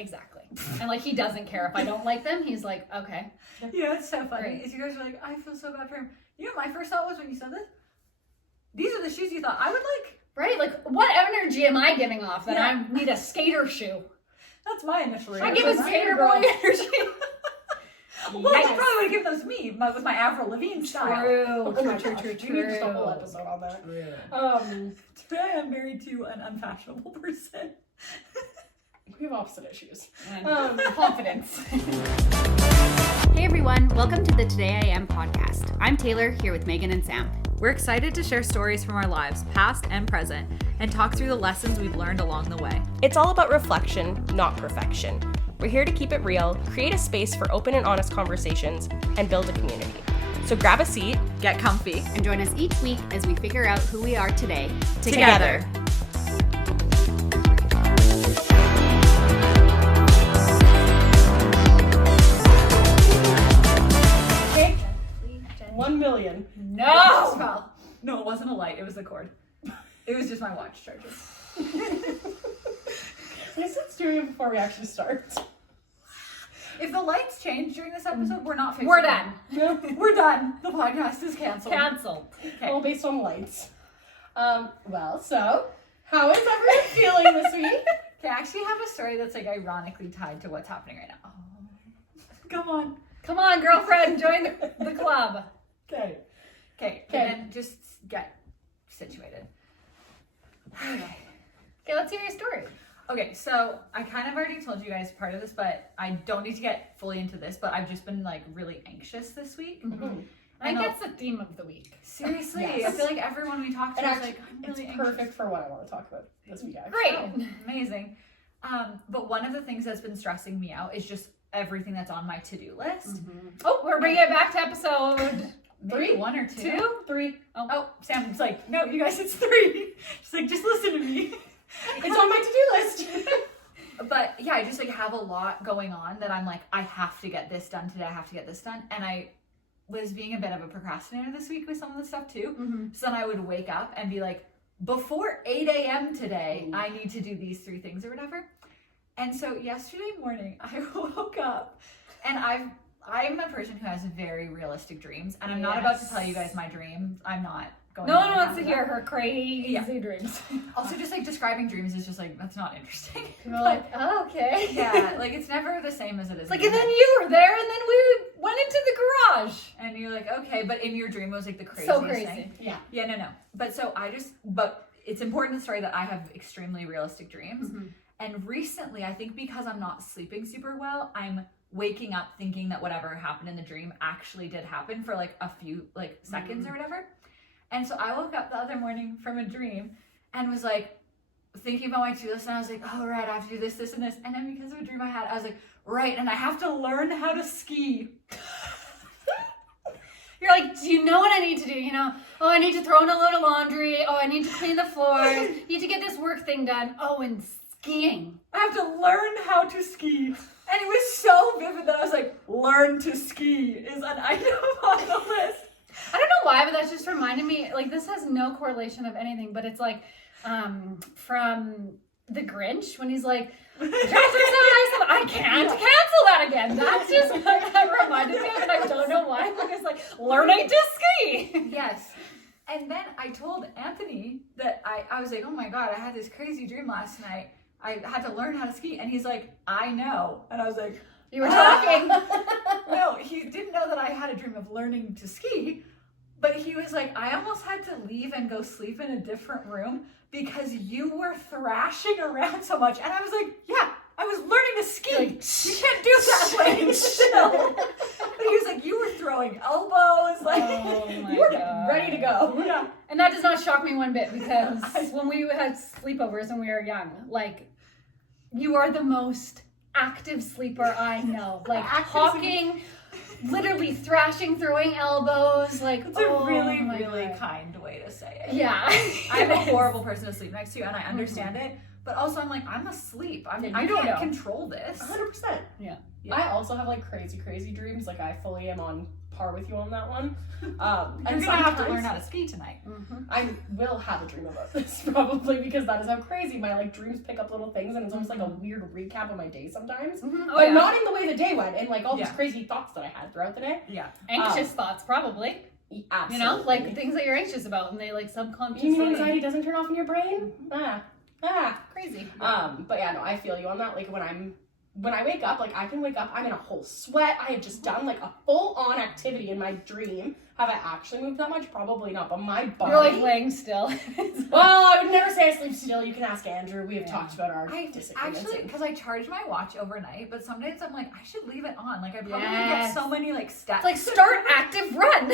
Exactly. And like, he doesn't care if I don't like them. He's like, okay. Yeah, it's so funny. Right. Is you guys are like, I feel so bad for him. You know what my first thought was when you said this? These are the shoes you thought I would like. Right? Like, what energy am I giving off that I need a skater shoe? That's my initial I reaction. give a skater boy energy. Well, you probably would have given those to me with my Avril Lavigne style. True. We need just a whole episode on that. Today I am married to an unfashionable person. We have opposite issues. Confidence. Hey everyone, welcome to the Today I Am podcast. I'm Taylor, here with Megan and Sam. We're excited to share stories from our lives, past and present, and talk through the lessons we've learned along the way. It's all about reflection, not perfection. We're here to keep it real, create a space for open and honest conversations, and build a community. So grab a seat, Get comfy, And join us each week as we figure out who we are today. together. Cake, 1 million. No! No, it wasn't a light. It was the cord. It was just my watch charger. Let's do it before we actually start. If the lights change during this episode, we're not fixing We're it. done. No. We're done. The podcast is canceled. Cancelled. Okay. Well, based on lights. So, how is everyone feeling this week? Okay, I actually have a story that's like ironically tied to what's happening right now. Oh. Come on. Come on, girlfriend, join the club. Okay. Okay, Okay. and then just get situated. Okay, let's hear your story. Okay, so I kind of already told you guys part of this, but I don't need to get fully into this, but I've just been like really anxious this week. Mm-hmm. I think that's the theme of the week. Seriously, Yes. I feel like everyone we talk to And is actually, like, I'm it's really perfect anxious. for what I want to talk about this week, actually. Great. Oh, amazing. But one of the things that's been stressing me out is just everything that's on my to-do list. Oh, we're bringing it back to episode Maybe 3, one or 2. 3. Oh, Sam's like, no, you guys, it's 3. She's like, just listen to me. It's on my to-do list. But yeah, I just like have a lot going on that I'm like, I have to get this done today. I have to get this done. And I was being a bit of a procrastinator this week with some of the stuff too. So then I would wake up and be like, before 8 a.m. today, I need to do these 3 things or whatever. And so yesterday morning, I woke up and I'm a person who has very realistic dreams. And I'm not about to tell you guys my dreams. I'm not going No to one wants to that. hear her crazy dreams. Also, just like describing dreams is just like, that's not interesting. People are like, oh, okay. Yeah, like it's never the same as it is. Like, in and my then head. you were there, and then we went into the garage. And you're like, okay, but in your dream it was like the craziest So crazy. thing. Yeah. Yeah, no. But it's important to story that I have extremely realistic dreams. And recently, I think because I'm not sleeping super well, I'm waking up thinking that whatever happened in the dream actually did happen for like a few like seconds or whatever. And so I woke up the other morning from a dream and was like thinking about my to-do list, and I was like, oh right, I have to do this, this, and this. And then because of a dream I had, I was like, right, and I have to learn how to ski. You're like, do you know what I need to do? You know, oh, I need to throw in a load of laundry. Oh, I need to clean the floors. Need to get this work thing done. Oh, and skiing. I have to learn how to ski. And it was so vivid that I was like, learn to ski is an item on the list. I don't know why, but that's just reminded me, like, this has no correlation of anything, but it's like from The Grinch when he's like, I can't cancel that again. That's just what that reminded me of, and I don't know why. But it's like, learning to ski. Yes. And then I told Anthony that I was like, oh my God, I had this crazy dream last night. I had to learn how to ski. And he's like, I know. And I was like, You were talking. no, he didn't know that I had a dream of learning to ski. But he was like, I almost had to leave and go sleep in a different room because you were thrashing around so much. And I was like, yeah, I was learning to ski. You can't do that way still. But he was like, you were throwing elbows. Like, my you were God. ready to go. Yeah. And that does not shock me one bit because when we had sleepovers when we were young, like, you are the most active sleeper I know. Like, talking, literally thrashing, throwing elbows. Like, It's a really, my really God. kind way to say it. Yeah. I'm a horrible person to sleep next to, and I understand it. But also I'm like, I'm asleep. I you can't don't know. control this. 100%. Yeah. I also have like crazy dreams. Like I fully am on par with you on that one. You're And gonna have to sometimes learn how to ski tonight. I will have a dream about this probably because that is how crazy my like dreams pick up little things and it's almost like a weird recap of my day sometimes. Oh, But yeah. not in the way the day went and like all these Yeah. crazy thoughts that I had throughout the day. Yeah. Anxious thoughts, probably. Absolutely. You know, like things that you're anxious about, and they like subconsciously. You mean anxiety doesn't turn off in your brain? Crazy. But yeah, no, I feel you on that. Like when I wake up, like I can wake up, I'm in a whole sweat. I had just done like a full-on activity in my dream. Have I actually moved that much? Probably not, but my body. You're like laying still. Well, I would never say I sleep still. You can ask Andrew. We have talked about our I disagreements. actually, because I charge my watch overnight, but some days I'm like, I should leave it on. Like I probably Yes. get so many like stats. It's like start active run.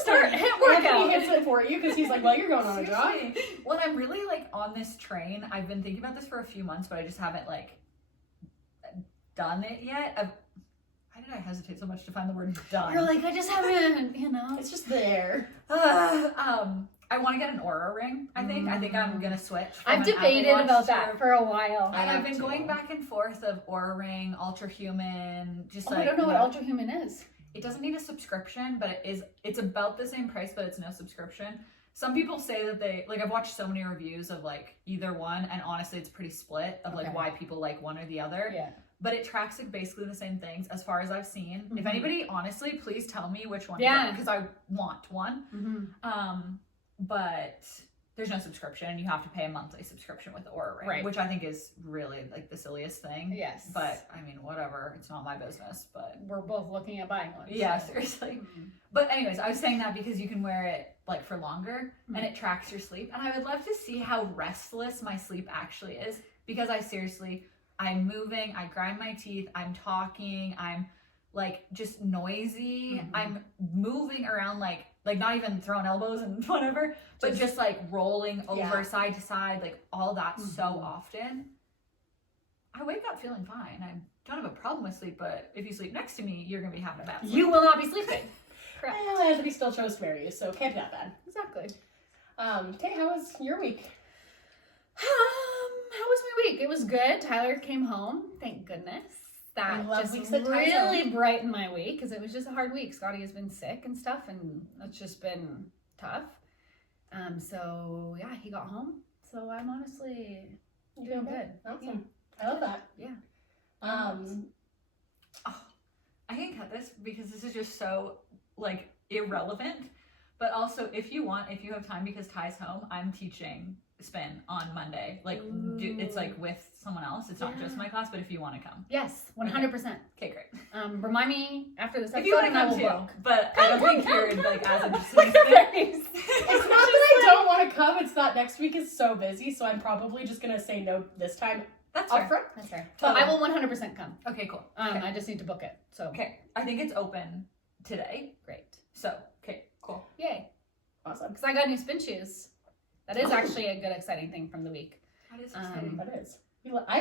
Start hit Anthony workout. hits it for you because he's like, well, you're going on a jog. Seriously. When I'm really like on this train, I've been thinking about this for a few months, but I just haven't like done it yet. Why did I hesitate so much to find the word done? You're like, I just haven't, you know. It's just there. I want to get an Aura ring. I think I'm gonna switch. from I've an Apple debated Watch about to that for a while. And I I've been have going to. back and forth of Aura ring, Ultra Human, just Oh, like I don't know what Ultra Human is. it doesn't need a subscription, but it's about the same price, but it's no subscription. Some people say that they like I've watched so many reviews of like either one, and honestly it's pretty split of like Okay. why people like one or the other. Yeah. But it tracks like basically the same things as far as I've seen. If Mhm. anybody honestly, please tell me which one Yeah. because I want one. Mm-hmm. But there's no subscription and you have to pay a monthly subscription with the Aura ring, Right. which I think is really like the silliest thing. Yes. But I mean, whatever. It's not my business, but We're both looking at buying one. yeah, so. seriously. Mhm. But anyways, I was saying that because you can wear it like for longer and it tracks your sleep. And I would love to see how restless my sleep actually is because I'm moving, I grind my teeth, I'm talking, I'm like just noisy. Mhm. I'm moving around like not even throwing elbows and whatever, but just like rolling over Yeah. side to side, like all that so Mhm. often. I wake up feeling fine. I don't have a problem with sleep, but if you sleep next to me, you're gonna be having a bad sleep. You will not be sleeping. Correct. Well, Anthony still chose to marry you, so can't be that bad. Exactly. Okay, how was your week? How was my week? It was good. Tyler came home. Thank goodness. That We love just weeks that Ty's really brightened my week because it was just a hard week. Scotty has been sick and stuff, and it's just been tough. So yeah, he got home. So I'm honestly doing good. Awesome. I love that. Yeah. I can cut this because this is just so like irrelevant. But also, if you have time, because Ty's home, I'm teaching spin on Monday. Like, it's like with someone else. It's not just my class, but if you want to come. Yes, 100%. Okay, great. Remind me after this If you episode, want to and I come will too. book. But I don't think you're like as interested Look in at spin. her face. It's not that I don't want to come, it's that next week is so busy, so I'm probably just going to say no this time That's up fair. front. That's fair. So I will 100% come. Okay, cool. I just need to book it. So Okay, I think it's open today. great. So, okay, cool. Yay. Awesome. Because I got new spin shoes. That is actually a good, exciting thing from the week. That is exciting. That is.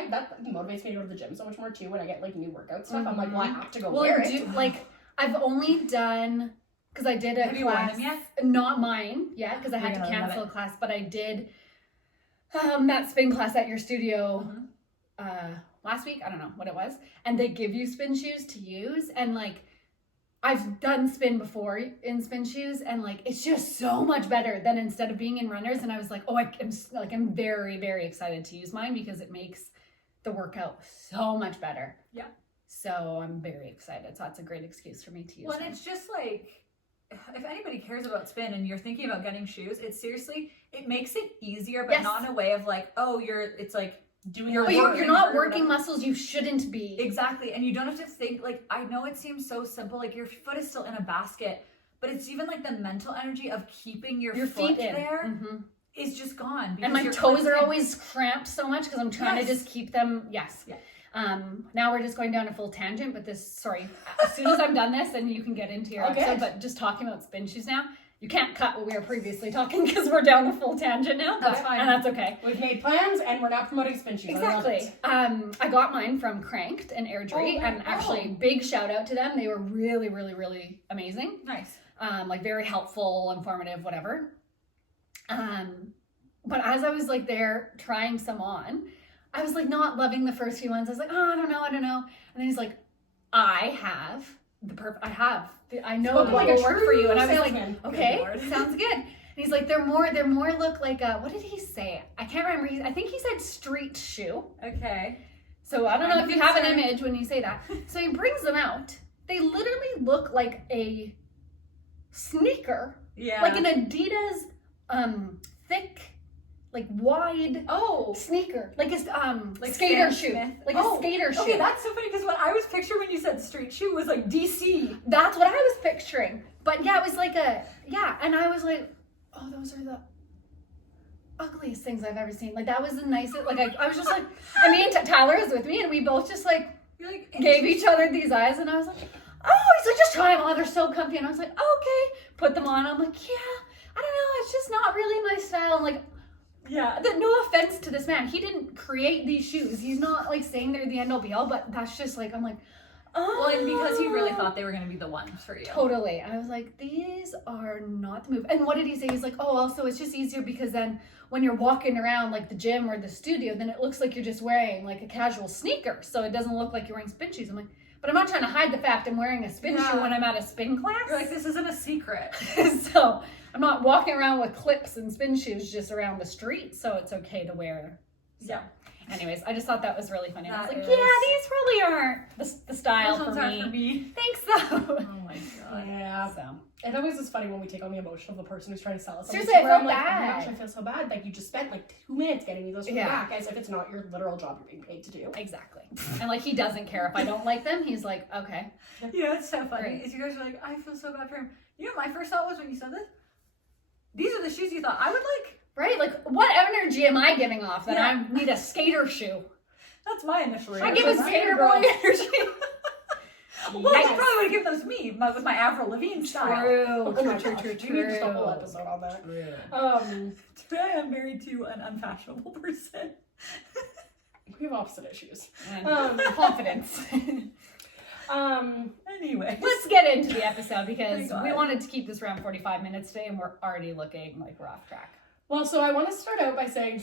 That motivates me to go to the gym so much more too when I get like new workout stuff. I'm like, well, I have to go Well, wear it. I've only done, because I did a Have you worn class. them yet? Not mine yet, because I had You're to gonna love cancel a class, but I did that spin class at your studio last week. I don't know what it was. And they give you spin shoes to use. And like, I've done spin before in spin shoes, and like it's just so much better than instead of being in runners. And I was like, I'm very, very excited to use mine because it makes the workout so much better. Yeah. So I'm very excited. So that's a great excuse for me to use Well, and mine. it's just like, if anybody cares about spin and you're thinking about getting shoes, it makes it easier, but Yes. not in a way of like, oh, it's like Doing You're But your you're not for working whatever. muscles you shouldn't be. exactly, and you don't have to think like, I know it seems so simple, like your foot is still in a basket, but it's even like the mental energy of keeping your foot feet in. there Mhm. is just gone. And my your toes foot's are in. always cramped so much because I'm trying to Yes. just keep them. Yes. Yeah. Now we're just going down a full tangent, but as soon as I'm done this, then you can get into your Okay. episode. But just talking about spin shoes now, you can't cut what we were previously talking because we're down a full tangent now. That's but- fine. And that's okay. We've made plans and we're now promoting spin shoes. I love it. Exactly. I got mine from Cranked and Airdrie, and actually big shout out to them. They were really, really, really amazing. Nice. Like very helpful, informative, whatever. But as I was like there trying some on, I was like not loving the first few ones. I was like, oh, I don't know. And then he's like, I know Spoken that like will a work for you. And I was salesman. like, okay, Good Lord. sounds good. And he's like, they're more look like what did he say? I can't remember. I think he said street shoe. Okay. So I don't know I'm if you have an concerned. image when you say that. So he brings them out. They literally look like a sneaker, Yeah. like an Adidas, thick, like wide Oh. sneaker, like a Like skater Stan shoe, Smith. like Oh, a skater shoe. Okay, that's so funny because what I was picturing when you said street shoe was like DC. That's what I was picturing. But yeah, it was like and I was like, oh, those are the ugliest things I've ever seen. Like that was the nicest. Like I was just like, I mean, Tyler was with me, and we both just like You're like gave each other these eyes, and I was like, oh, he's like, just try them on. They're so comfy, and I was like, okay, put them on. I'm like, yeah, I don't know, it's just not really my style. I'm like, Yeah. no offense to this man, he didn't create these shoes. He's not like saying they're the end all be all, but that's just like, I'm like, oh. Well, and because he really thought they were gonna be the ones for you. Totally. I was like, these are not the move. And what did he say? He's like, oh, also it's just easier because then when you're walking around like the gym or the studio, then it looks like you're just wearing like a casual sneaker. So it doesn't look like you're wearing spin shoes. I'm like, but I'm not trying to hide the fact I'm wearing a spin shoe when I'm at a spin class. You're like, this isn't a secret. So I'm not walking around with clips and spin shoes just around the street. So it's okay to wear. So. Yeah. Anyways, I just thought that was really funny. I was That like, is- yeah, these really aren't the style Those for ones aren't me. for me. Thanks though. Oh my god. Yeah. So. It always is funny when we take on the emotion of the person who's trying to sell us something. Seriously, I where I'm felt like, oh my bad. gosh, I feel so bad. Like you just spent like 2 minutes getting me those from the Yeah. back, as if it's not your literal job you're being paid to do. Exactly. And like he doesn't care if I don't like them. He's like, okay. You know, it's so funny. Right. Is you guys are like, I feel so bad for him. You know what my first thought was when you said this? These are the shoes you thought I would like. Right? Like what energy am I giving off that Yeah. I need a skater shoe? That's my initial I reaction. give a skater boy energy. Well, you Yikes. probably would have given those to me with my Avril Lavigne style. Oh my True. gosh, we need just a whole episode on that. Today I'm married to an unfashionable person. We have opposite issues. And confidence. Anyway. Let's get into the episode because Thank God. we wanted to keep this around 45 minutes today and we're already looking like we're off track. Well, so I want to start out by saying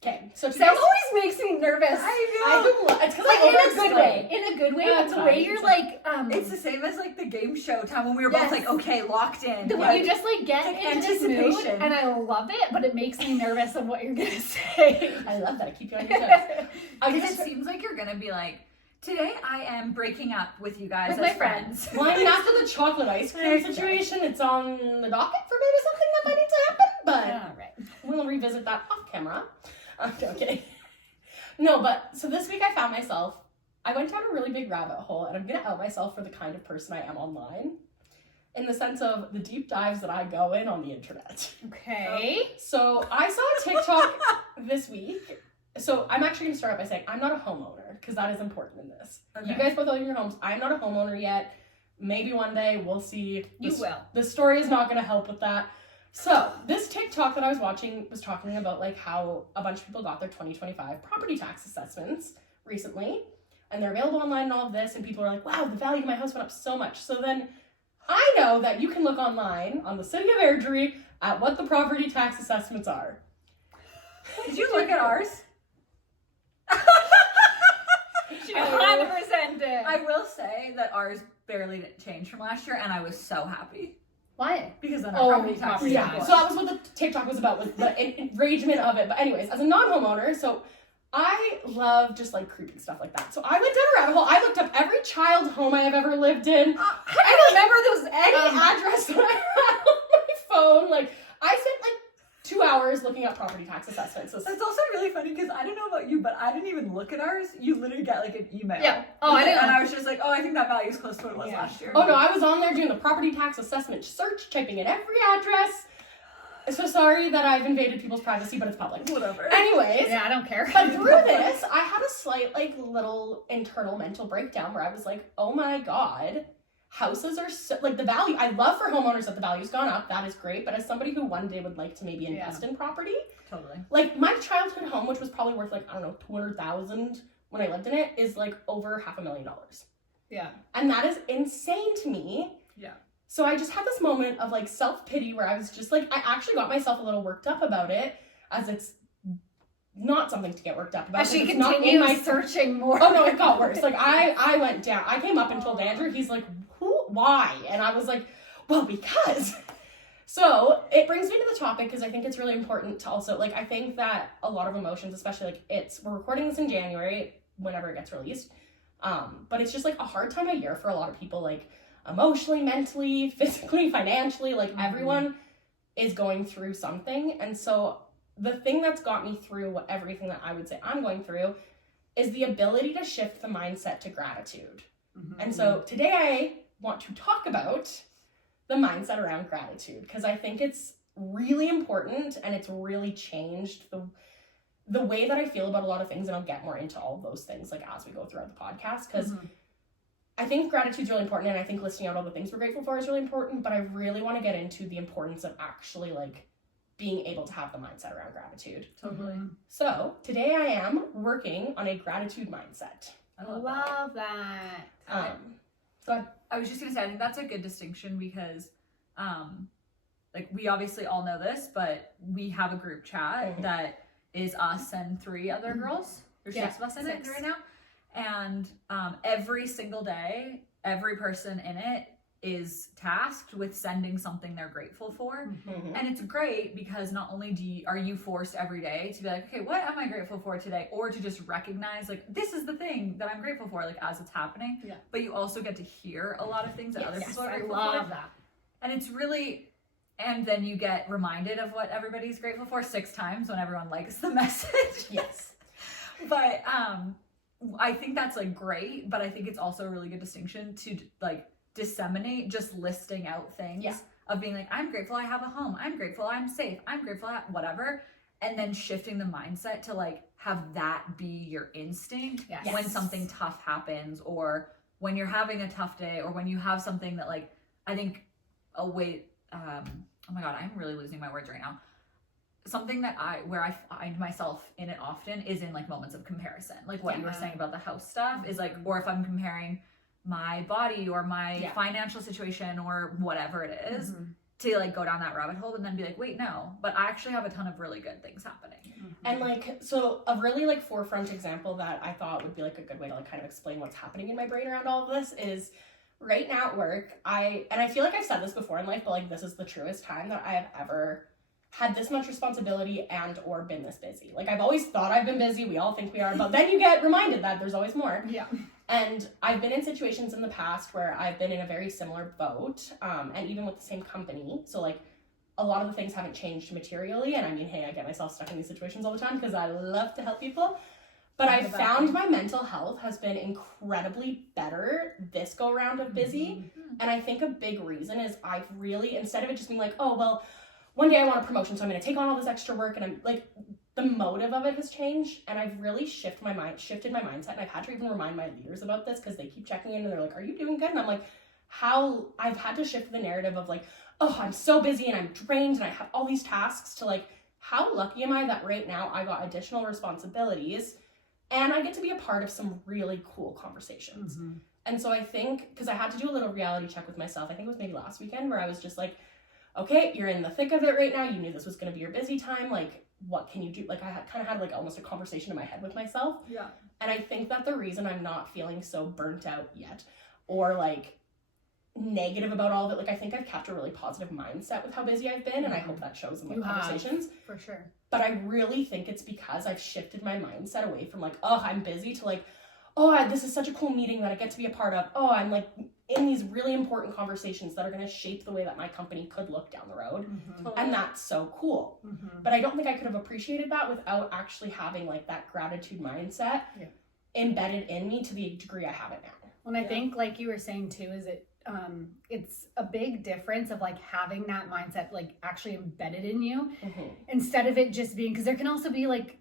okay, so That today's always makes me nervous. it's because Like I in a good way. In a good way. Yeah, But it's the fine. way you're like, It's the same as like the game show time when we were Yes. both like, okay, locked in. the Like, way you just like get it's like into this mood anticipation. and I love it, but it makes me nervous of what you're gonna say. I love that. I keep you on your toes. because it seems like you're gonna be like, today I am breaking up with you guys With as my friends. Well, I mean, after the chocolate ice cream Okay. situation, it's on the docket for maybe something that might need to happen, but All right. we'll revisit that off camera. No, kidding. No, but so this week I went down a really big rabbit hole, and I'm gonna out myself for the kind of person I am online, in the sense of the deep dives that I go in on the internet. Okay. So I saw a TikTok this week. So I'm actually gonna start out by saying I'm not a homeowner, because that is important in this. Okay. You guys both own your homes. I'm not a homeowner yet. Maybe one day, we'll see. You This- will. The story is not gonna help with that. So this TikTok that I was watching was talking about like how a bunch of people got their 2025 property tax assessments recently, and they're available online and all of this, and people are like, wow, the value of my house went up so much. So then I know that you can look online on the city of Airdrie at what the property tax assessments are. Did you look at ours? She 100% did. I will say that ours barely changed from last year, and I was so happy Why? because then our property tax property Yeah, tax. so that was what the TikTok was about, with the enragement of it. But anyways, as a non-homeowner, so I love just like creepy stuff like that. So I went down a rabbit hole. I looked up every child home I have ever lived in. I remember those Any address that I had on my phone. Like, I spent like 2 hours looking up property tax assessments. So That's also really funny because I don't know about you, but I didn't even look at ours. You literally get like an email. Yeah. Oh, I didn't. And I was just like, oh, I think that value is close to what it was Yeah. last year. oh no, I was on there doing the property tax assessment search, typing in every address. So sorry that I've invaded people's privacy, but it's public. Whatever. Anyways, Yeah, I don't care. but through this, I had a slight like little internal mental breakdown where I was like, oh my god, houses are so, like the value. I love for homeowners that the value's gone up. That is great. But as somebody who one day would like to maybe invest in property, Totally. like my childhood home, which was probably worth like, I don't know, $200,000 when I lived in it, is like over $500,000. Yeah. And that is insane to me. Yeah. So I just had this moment of like self-pity where I was just like, I actually got myself a little worked up about it, as it's not something to get worked up about. As she it's not in continues my searching more. Oh no, it got worse. Like I went down. I came up and told Andrew. He's like, why? And I was like, well, because. So it brings me to the topic because I think it's really important to also, like, I think that a lot of emotions, especially like we're recording this in January, whenever it gets released. But it's just like a hard time of year for a lot of people, like emotionally, mentally, physically, financially, like everyone is going through something. And so the thing that's got me through everything that I would say I'm going through is the ability to shift the mindset to gratitude. And so today I want to talk about the mindset around gratitude because I think it's really important and it's really changed the way that I feel about a lot of things, and I'll get more into all of those things like as we go throughout the podcast because I think gratitude's really important, and I think listing out all the things we're grateful for is really important, but I really want to get into the importance of actually like being able to have the mindset around gratitude. Totally. So today I am working on a gratitude mindset. I love that. Go ahead. I was just gonna say, I think that's a good distinction because, like, we obviously all know this, but we have a group chat that is us and 3 other girls. There's 6 of us in it right now, and every single day, every person in it is tasked with sending something they're grateful for, and it's great because not only are you forced every day to be like, okay, what am I grateful for today, or to just recognize like this is the thing that I'm grateful for, like as it's happening, but you also get to hear a lot of things that other people are grateful for. That. And it's really, and then you get reminded of what everybody's grateful for 6 times when everyone likes the message. Yes. But I think that's like great, but I think it's also a really good distinction to like disseminate just listing out things of being like, I'm grateful I have a home, I'm grateful I'm safe, I'm grateful whatever, and then shifting the mindset to like have that be your instinct when something tough happens, or when you're having a tough day, or when you have something that like, I think oh my god, I'm really losing my words right now. Something that where I find myself in it often is in like moments of comparison, like what you were saying about the house stuff is like, or if I'm comparing my body or my financial situation or whatever it is, to like go down that rabbit hole and then be like, wait, no, but I actually have a ton of really good things happening. And like, so a really like forefront example that I thought would be like a good way to like kind of explain what's happening in my brain around all of this is right now at work, and I feel like I've said this before in life, but like this is the truest time that I have ever had this much responsibility and or been this busy. Like I've always thought I've been busy, we all think we are, but then you get reminded that there's always more. And I've been in situations in the past where I've been in a very similar boat, and even with the same company. So like a lot of the things haven't changed materially, and I mean, hey, I get myself stuck in these situations all the time because I love to help people. But I found my mental health has been incredibly better this go around of busy. And I think a big reason is I've really, instead of it just being like, oh, well, one day I want a promotion, so I'm going to take on all this extra work, and I'm like, the motive of it has changed, and I've really shifted my mindset, and I've had to even remind my leaders about this because they keep checking in and they're like, are you doing good? And I'm like, I've had to shift the narrative of like, oh, I'm so busy and I'm drained and I have all these tasks, to like, how lucky am I that right now I got additional responsibilities and I get to be a part of some really cool conversations. And so I think, because I had to do a little reality check with myself, I think it was maybe last weekend, where I was just like, okay, you're in the thick of it right now. You knew this was going to be your busy time. Like, what can you do? Like, I kind of had like almost a conversation in my head with myself. And I think that the reason I'm not feeling so burnt out yet, or like negative about all of it, like I think I've kept a really positive mindset with how busy I've been, and I hope that shows in the conversations. For sure. But I really think it's because I've shifted my mindset away from like, oh, I'm busy, to like, oh, this is such a cool meeting that I get to be a part of. Oh, I'm like in these really important conversations that are going to shape the way that my company could look down the road. And that's so cool. But I don't think I could have appreciated that without actually having like that gratitude mindset embedded in me to the degree I have it now. And I think, like you were saying too, is it's a big difference of like having that mindset like actually embedded in you, instead of it just being, because there can also be like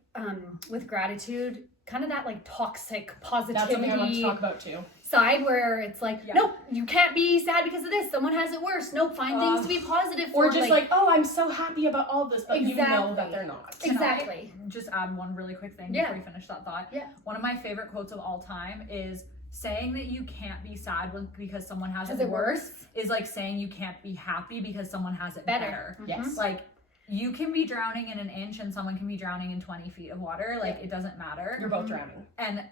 with gratitude kind of that like toxic positivity. That's something I want to talk about too. Side where it's like, nope, you can't be sad because of this. Someone has it worse. Nope, find things to be positive for. Or just like, oh, I'm so happy about all this, but you know that they're not. Exactly. Just add one really quick thing before you finish that thought. One of my favorite quotes of all time is, saying that you can't be sad because someone has Is it it worse? is like saying you can't be happy because someone has it better. Yes. Like, you can be drowning in an inch and someone can be drowning in 20 feet of water. Like, it doesn't matter. You're both drowning. And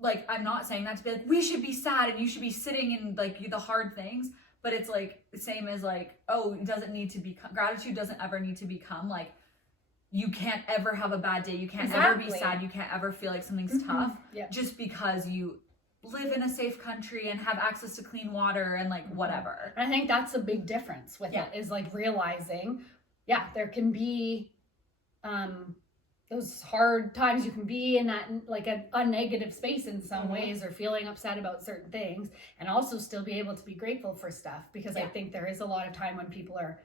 like, I'm not saying that to be like, we should be sad and you should be sitting in like the hard things, but it's like the same as like, oh, it doesn't need to become, gratitude doesn't ever need to become like, you can't ever have a bad day, you can't ever be sad, you can't ever feel like something's tough just because you live in a safe country and have access to clean water and like whatever. And I think that's a big difference with it, is like realizing, there can be those hard times. You can be in that like a negative space in some ways, or feeling upset about certain things, and also still be able to be grateful for stuff, because I think there is a lot of time when people are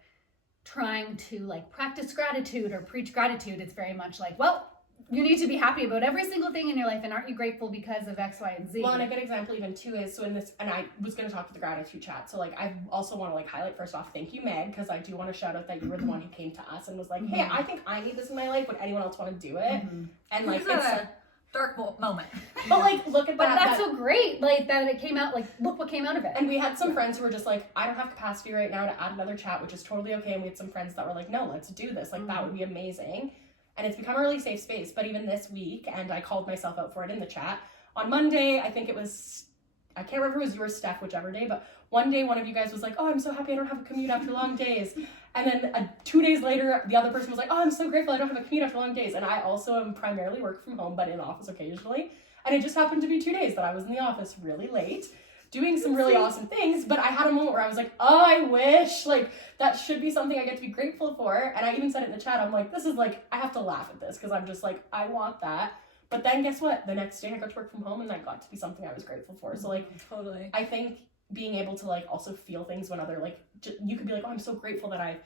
trying to like practice gratitude or preach gratitude. It's very much like, well, you need to be happy about every single thing in your life, and aren't you grateful because of X, Y, and Z? Well, and a good example even too is, so in this, and I was going to talk to the gratitude chat, so like I also want to like highlight first off, thank you, Meg, because I do want to shout out that you were the one who came to us and was like, hey, I think I need this in my life, would anyone else want to do it? And like, it's a dark moment. But like, look at but that. That's so great, like that it came out, like look what came out of it. And we had some friends who were just like, I don't have capacity right now to add another chat, which is totally okay. And we had some friends that were like, no, let's do this, like that would be amazing. And it's become a really safe space. But even this week, and I called myself out for it in the chat, on Monday, I think it was, I can't remember if it was you or Steph, whichever day, but one day one of you guys was like, oh, I'm so happy I don't have a commute after long days. And then 2 days later, the other person was like, oh, I'm so grateful I don't have a commute after long days. And I also am primarily work from home, but in office occasionally. And it just happened to be 2 days that I was in the office really late, doing some really awesome things. But I had a moment where I was like, oh, I wish, like, that should be something I get to be grateful for. And I even said it in the chat, I'm like, this is like, I have to laugh at this, because I'm just like, I want that. But then guess what? The next day I got to work from home, and that got to be something I was grateful for. So like, totally. I think being able to like also feel things when other, like, you could be like, oh, I'm so grateful that I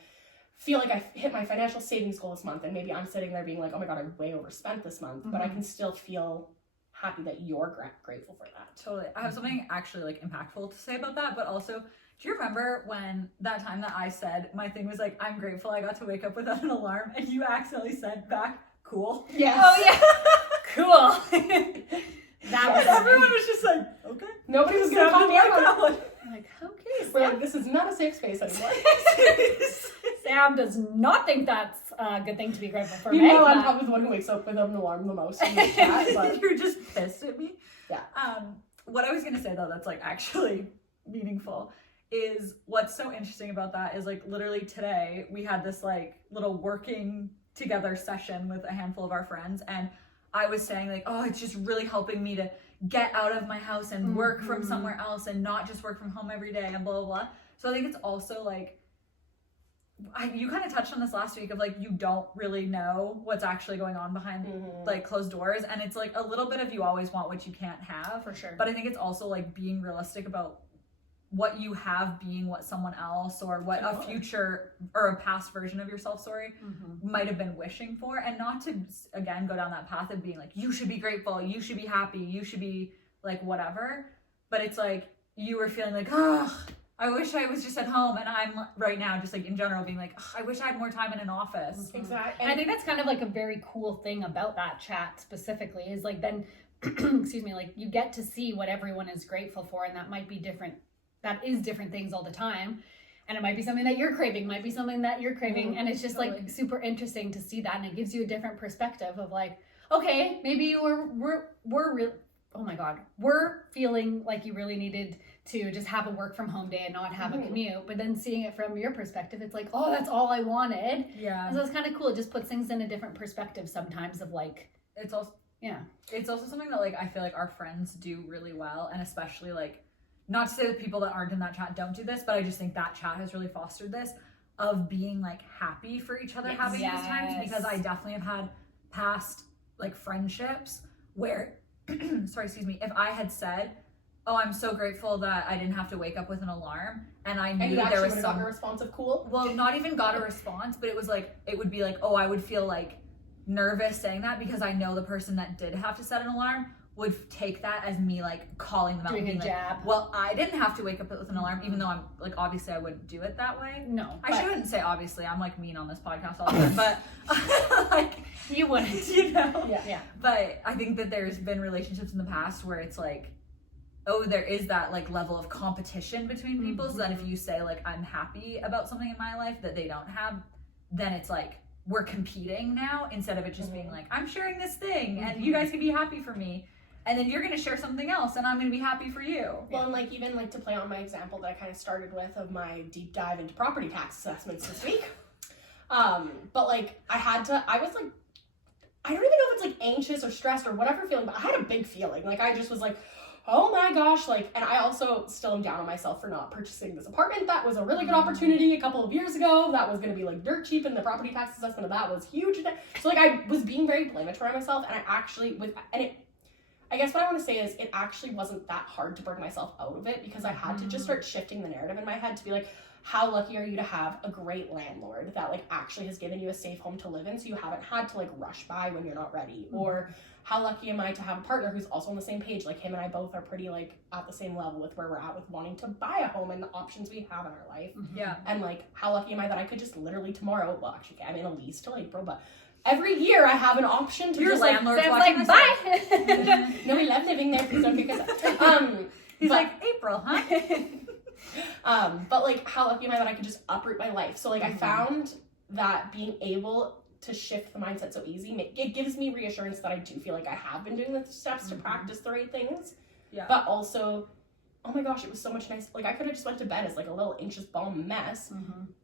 feel like I hit my financial savings goal this month. And maybe I'm sitting there being like, oh my God, I way overspent this month. But I can still feel happy that you're grateful for that. Totally. I have something actually like impactful to say about that, but also, do you remember when that time that I said my thing was like, I'm grateful I got to wake up without an alarm, and you accidentally said back, cool? Yes. Oh yeah. Cool. That was everyone was just like, okay. Nobody was gonna call me out on that one. like, okay, We're like, this is not a safe space anymore. Sam does not think that's a good thing to be grateful for. You Meg, know, I'm but- probably the one who wakes up without an alarm the most in the chat, but You're just pissed at me. Yeah. What I was gonna say though, that's like actually meaningful, is what's so interesting about that is like literally today we had this like little working together session with a handful of our friends, and I was saying like, oh, it's just really helping me to get out of my house and work from somewhere else and not just work from home every day and blah blah blah. So I think it's also like, you kind of touched on this last week of like, you don't really know what's actually going on behind like closed doors, and it's like a little bit of you always want what you can't have, For sure. but I think it's also like being realistic about what you have being what someone else or what a future or a past version of yourself might have been wishing for, and not to again go down that path of being like, you should be grateful, you should be happy, you should be like whatever, but it's like you were feeling like, oh, I wish I was just at home, and I'm right now just like in general being like, I wish I had more time in an office. exactly. And I think that's kind of like a very cool thing about that chat specifically, is like then, excuse me, like you get to see what everyone is grateful for, and that might be different. That is different things all the time. And it might be something that you're craving, might be something that you're craving. And it's just like super interesting to see that. And it gives you a different perspective of like, okay, maybe you we're feeling like you really needed to just have a work from home day and not have a commute. But then seeing it from your perspective, it's like, oh, that's all I wanted. Yeah. And so it's kind of cool. It just puts things in a different perspective sometimes of like, It's also something that like I feel like our friends do really well, and especially like, not to say that people that aren't in that chat don't do this, but I just think that chat has really fostered this of being like happy for each other having these times, because I definitely have had past like friendships where if I had said, oh, I'm so grateful that I didn't have to wake up with an alarm, and I knew there was some a response of cool. Well, not even got a response, but it was like, it would be like, oh, I would feel like nervous saying that, because I know the person that did have to set an alarm would take that as me like calling them out and being like, well, I didn't have to wake up with an alarm, even though I'm like, obviously I wouldn't do it that way. no. I shouldn't say obviously, I'm like mean on this podcast all the time, but like, You wouldn't. you know? Yeah. But I think that there's been relationships in the past where it's like, there is that like level of competition between people. So that if you say like, I'm happy about something in my life that they don't have, then it's like, we're competing now, instead of it just being like, I'm sharing this thing and you guys can be happy for me. And then you're going to share something else and I'm going to be happy for you. Well, and like, even like to play on my example that I kind of started with of my deep dive into property tax assessments this week. But like, I was like, I don't even know if it's like anxious or stressed or whatever feeling, but I had a big feeling. Like, I just was like, oh my gosh, like, and I also still am down on myself for not purchasing this apartment. That was a really good opportunity a couple of years ago. That was going to be like dirt cheap, and the property tax assessment of that was huge. So like, I was being very blamatory on myself, and I guess what I want to say is it actually wasn't that hard to bring myself out of it, because I had to just start shifting the narrative in my head to be like, how lucky are you to have a great landlord that like actually has given you a safe home to live in, so you haven't had to like rush by when you're not ready? Or how lucky am I to have a partner who's also on the same page? Like, him and I both are pretty like at the same level with where we're at with wanting to buy a home and the options we have in our life. Yeah. And like, how lucky am I that I could just literally tomorrow, well actually I'm in a lease till April, but every year I have an option to Your just landlord's like, watching bye. no, we love living there, please don't kick us out. He's like, April, huh? But like, how lucky am I that I could just uproot my life? So like, I found that being able to shift the mindset so easy, it gives me reassurance that I do feel like I have been doing the steps to practice the right things. Yeah. But also, oh my gosh, it was so much nice. Like, I could have just went to bed as like a little anxious ball mess,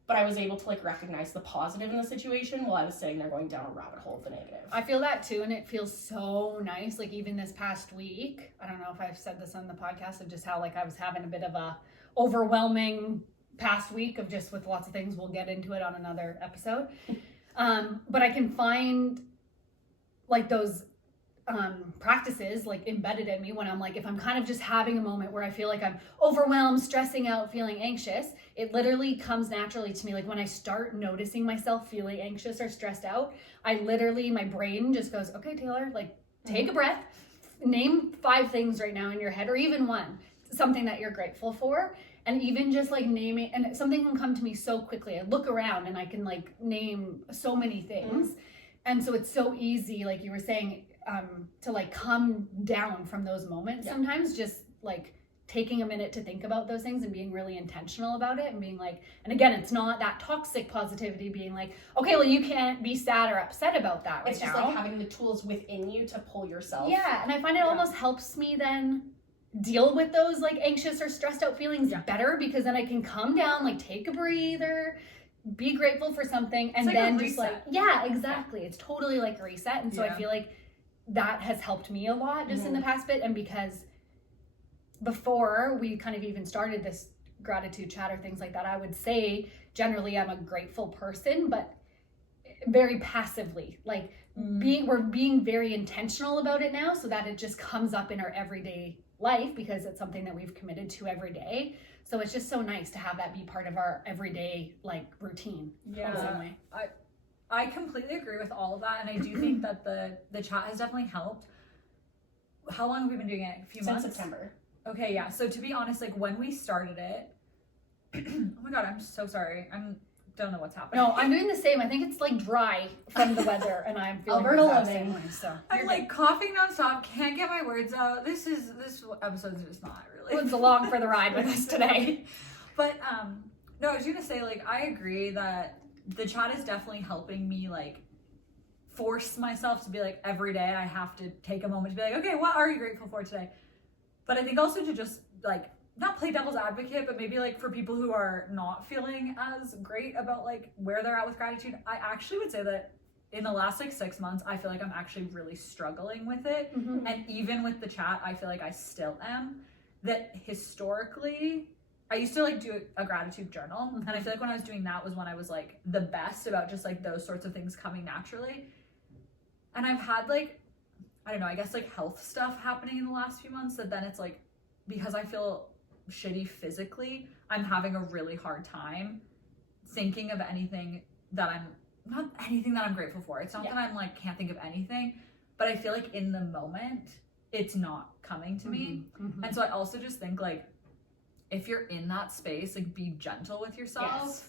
but I was able to like recognize the positive in the situation while I was sitting there going down a rabbit hole of the negative. I feel that too, and it feels so nice. Like, even this past week, I don't know if I've said this on the podcast, of just how like I was having a bit of a overwhelming past week of just with lots of things. We'll get into it on another episode. But I can find like those practices like embedded in me when I'm like, if I'm kind of just having a moment where I feel like I'm overwhelmed, stressing out, feeling anxious, it literally comes naturally to me. Like, when I start noticing myself feeling anxious or stressed out, my brain just goes, okay, Taylor, like, take a breath, name 5 things right now in your head, or even one, something that you're grateful for. And even just like naming, and something can come to me so quickly. I look around and I can like name so many things. And so it's so easy, like you were saying, to like come down from those moments sometimes, just like taking a minute to think about those things and being really intentional about it, and being like, and again, it's not that toxic positivity being like, okay, well, you can't be sad or upset about that right now. It's just like having the tools within you to pull yourself. Yeah, and I find it almost helps me then deal with those like anxious or stressed out feelings better, because then I can come down, like take a breather, be grateful for something, and like then a just reset. like, exactly. It's totally like a reset. And so I feel like that has helped me a lot just in the past bit. And because before we kind of even started this gratitude chat or things like that, I would say generally I'm a grateful person, but very passively, like we're being very intentional about it now, so that it just comes up in our everyday life, because it's something that we've committed to every day. So it's just so nice to have that be part of our everyday like routine. In some way. I completely agree with all of that, and I do think that the chat has definitely helped. How long have we been doing it? A few months? Since September. Okay, yeah. So to be honest, like when we started it, oh my god, I'm so sorry. Don't know what's happening. No, I'm doing the same. I think it's like dry from the weather, and I'm feeling Alberta the living. same way. So I'm like coughing nonstop, can't get my words out. This episode's just not really. it's along for the ride with us today. But no, I was gonna say, like, I agree that the chat is definitely helping me like force myself to be like, every day I have to take a moment to be like, okay, what are you grateful for today? But I think also to just like not play devil's advocate, but maybe like for people who are not feeling as great about like where they're at with gratitude, I actually would say that in the last like 6 months, I feel like I'm actually really struggling with it. And even with the chat, I feel like I still am. That historically, I used to like do a gratitude journal, and I feel like when I was doing that was when I was like the best about just like those sorts of things coming naturally. And I've had like, I don't know, I guess like health stuff happening in the last few months, that then it's like, because I feel shitty physically, I'm having a really hard time thinking of anything that I'm grateful for. It's not that I'm like can't think of anything, but I feel like in the moment it's not coming to me. And so I also just think like, if you're in that space, like be gentle with yourself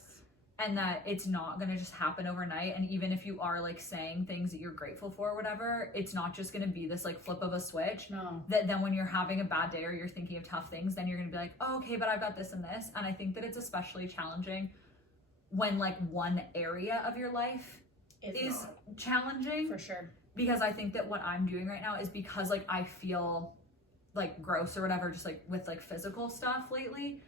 and that it's not gonna just happen overnight. And even if you are like saying things that you're grateful for or whatever, it's not just gonna be this like flip of a switch. No. That then when you're having a bad day or you're thinking of tough things, then you're gonna be like, oh, okay, but I've got this and this. And I think that it's especially challenging when like one area of your life is challenging. For sure. Because I think that what I'm doing right now is because like I feel like gross or whatever, just like with like physical stuff lately,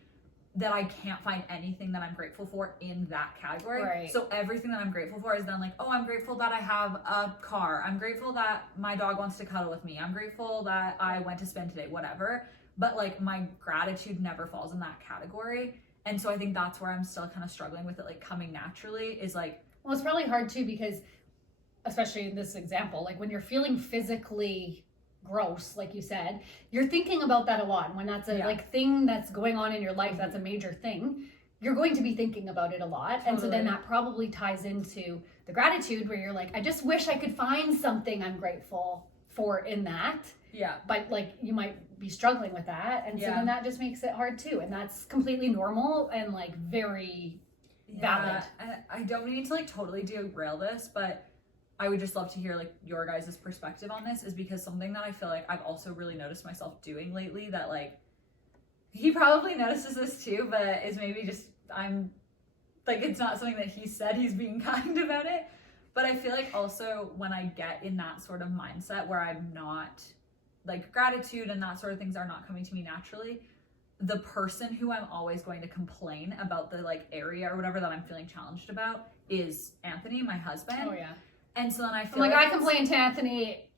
that I can't find anything that I'm grateful for in that category. Right. So everything that I'm grateful for is then like, oh, I'm grateful that I have a car. I'm grateful that my dog wants to cuddle with me. I'm grateful that I went to spin today, whatever. But like my gratitude never falls in that category. And so I think that's where I'm still kind of struggling with it, like coming naturally is like. Well, it's probably hard too because, especially in this example, like when you're feeling physically gross, like you said, you're thinking about that a lot. When that's a like thing that's going on in your life, that's a major thing, you're going to be thinking about it a lot. Totally. And so then that probably ties into the gratitude where you're like, I just wish I could find something I'm grateful for in that. Yeah. But like you might be struggling with that. And so then that just makes it hard too. And that's completely normal and like very valid. I don't need to like totally derail this, but I would just love to hear like your guys' perspective on this, is because something that I feel like I've also really noticed myself doing lately that like he probably notices this too, but is maybe just I'm like, it's not something that he said, he's being kind about it. But I feel like also when I get in that sort of mindset where I'm not like gratitude and that sort of things are not coming to me naturally, the person who I'm always going to complain about the like area or whatever that I'm feeling challenged about is Anthony, my husband. Oh yeah. And so then I feel like I complain to Anthony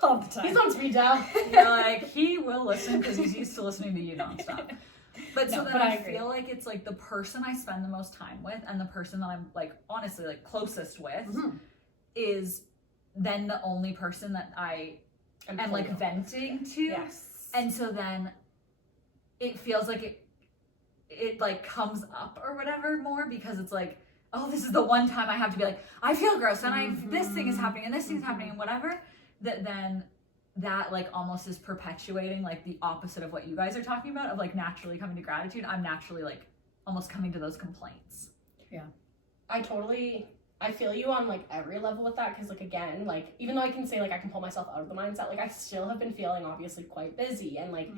all the time. He's on speed dial. You're like, he will listen because he's used to listening to you nonstop. But so then I feel like it's like the person I spend the most time with and the person that I'm like honestly like closest with is then the only person that I am like venting to. Yes. And so then it feels like it like comes up or whatever more because it's like, oh, this is the one time I have to be like, I feel gross and this thing is happening and this thing's happening and whatever, that then that like almost is perpetuating like the opposite of what you guys are talking about of like naturally coming to gratitude. I'm naturally like almost coming to those complaints. Yeah. I feel you on like every level with that, because like again, like even though I can say like I can pull myself out of the mindset, like I still have been feeling obviously quite busy, and like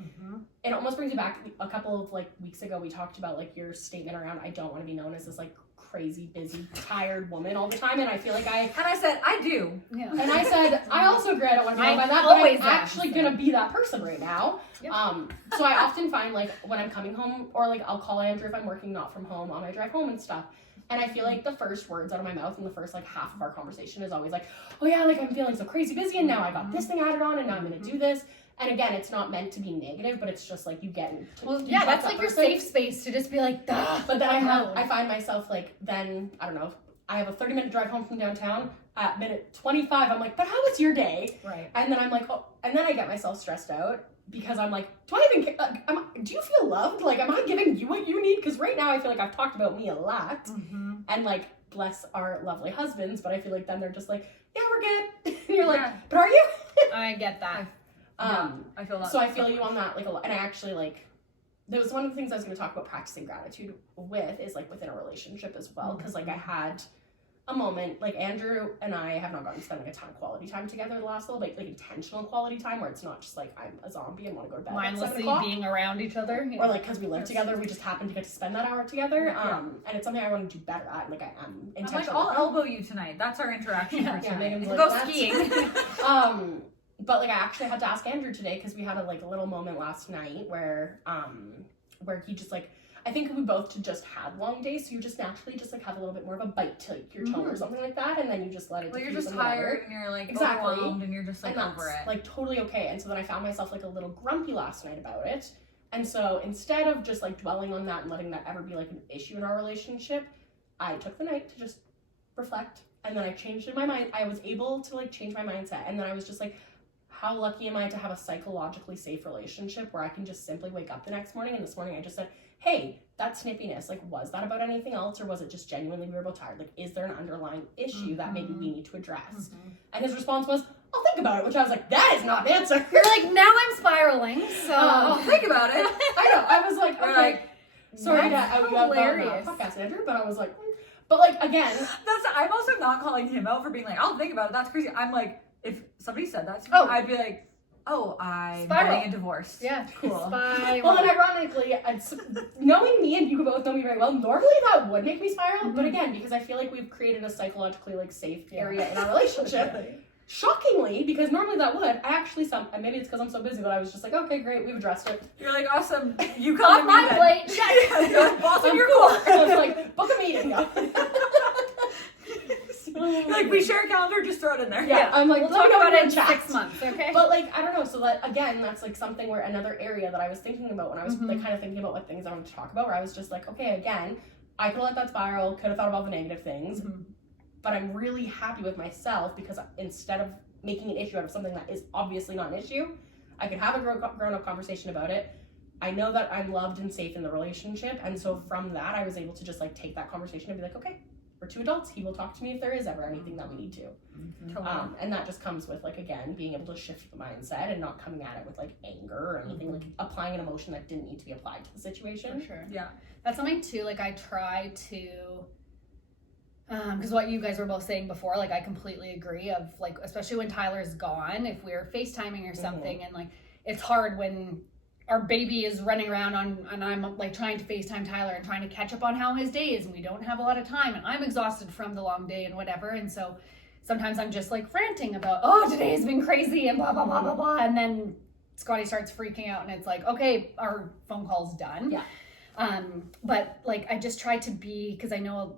it almost brings me back a couple of like weeks ago we talked about like your statement around I don't want to be known as this like crazy busy tired woman all the time, and I feel like I said I do, and I said I also agree I don't want to be known by that, but I'm actually gonna be that person right now. So I often find like when I'm coming home, or like I'll call Andrew if I'm working not from home on my drive home and stuff, and I feel like the first words out of my mouth in the first like half of our conversation is always like, oh yeah, like I'm feeling so crazy busy and now I got this thing added on and now I'm gonna do this. And again, it's not meant to be negative, but it's just like you get that's like your safe space to just be like, duh. But then I find myself like, then I don't know, I have a 30-minute drive home from downtown. At minute 25 I'm like, but how was your day? Right. And then I'm like, oh, and then I get myself stressed out because I'm like, do I even do you feel loved? Like, am I giving you what you need? Because right now I feel like I've talked about me a lot, and like bless our lovely husbands, but I feel like then they're just like, yeah, we're good. And you're like, but are you? I get that. I feel that. So I feel you on that like a lot, and I actually like. That was one of the things I was going to talk about practicing gratitude with, is like within a relationship as well, because like I had a moment, like Andrew and I have not gotten to spend like a ton of quality time together the last little bit, like intentional quality time where it's not just like I'm a zombie and want to go to bed mindlessly being around each other, or like because we live together, we just happen to get to spend that hour together. And it's something I want to do better at. Like I am intentional. I'm like, I'll elbow you tonight. That's our interaction for tonight. Megan's like, go skiing. But like I actually had to ask Andrew today because we had a like a little moment last night where he just like, I think we both just had long days, so you just naturally just like have a little bit more of a bite to like, your tone or something like that, and then you just let it. Well, you're just tired and you're like overwhelmed and you're just like over it. Like totally okay. And so then I found myself like a little grumpy last night about it, and so instead of just like dwelling on that and letting that ever be like an issue in our relationship, I took the night to just reflect, and then I changed in my mind. I was able to like change my mindset, and then I was just like, how lucky am I to have a psychologically safe relationship where I can just simply wake up the next morning, and this morning I just said, hey, that snippiness, like, was that about anything else, or was it just genuinely we were both tired? Like, is there an underlying issue that maybe we need to address? And his response was, I'll think about it, which I was like, that is not an answer. You're like, now I'm spiraling, so I'll think about it. I know, I was like, okay. Like, sorry to out you on hilarious. podcast, Andrew, but I was like, But like, again, I'm also not calling him out for being like, I'll think about it. That's crazy. I'm like, if somebody said that to me, I'd be like, oh, I'm getting a divorce. Yeah, cool. Spiral. well, and ironically, knowing me and you both know me very well, normally that would make me spiral. But again, because I feel like we've created a psychologically like safe area in our relationship. Shockingly, because normally that would, I actually and maybe it's because I'm so busy, but I was just like, okay, great, we've addressed it. You're like, awesome. You come Off to my me plate. Check. You're like, boss in your course. court. I was like, book a meeting. Like, we share a calendar, just throw it in there. Yeah, I'm like, We'll let me talk know about when it in chat. 6 months, okay? But like, I don't know. So that again, that's like something where another area that I was thinking about when I was like kind of thinking about what things I wanted to talk about. Where I was just like, okay, again, I could have let that spiral. Could have thought about the negative things, but I'm really happy with myself because instead of making an issue out of something that is obviously not an issue, I could have a grown-up conversation about it. I know that I'm loved and safe in the relationship, and so from that, I was able to just like take that conversation and be like, okay, we're two adults. He will talk to me if there is ever anything that we need to. Totally. And that just comes with like, again, being able to shift the mindset and not coming at it with like anger or anything, like applying an emotion that didn't need to be applied to the situation. For sure. Yeah. That's something too, like I try to, because what you guys were both saying before, like I completely agree of like, especially when Tyler's gone, if we're FaceTiming or something and like, it's hard when our baby is running around and I'm like trying to FaceTime Tyler and trying to catch up on how his day is and we don't have a lot of time and I'm exhausted from the long day and whatever. And so sometimes I'm just like ranting about, oh, today has been crazy and blah, blah, blah, blah, blah. And then Scotty starts freaking out and it's like, okay, our phone call's done. Yeah. But like, I just try to be, because I know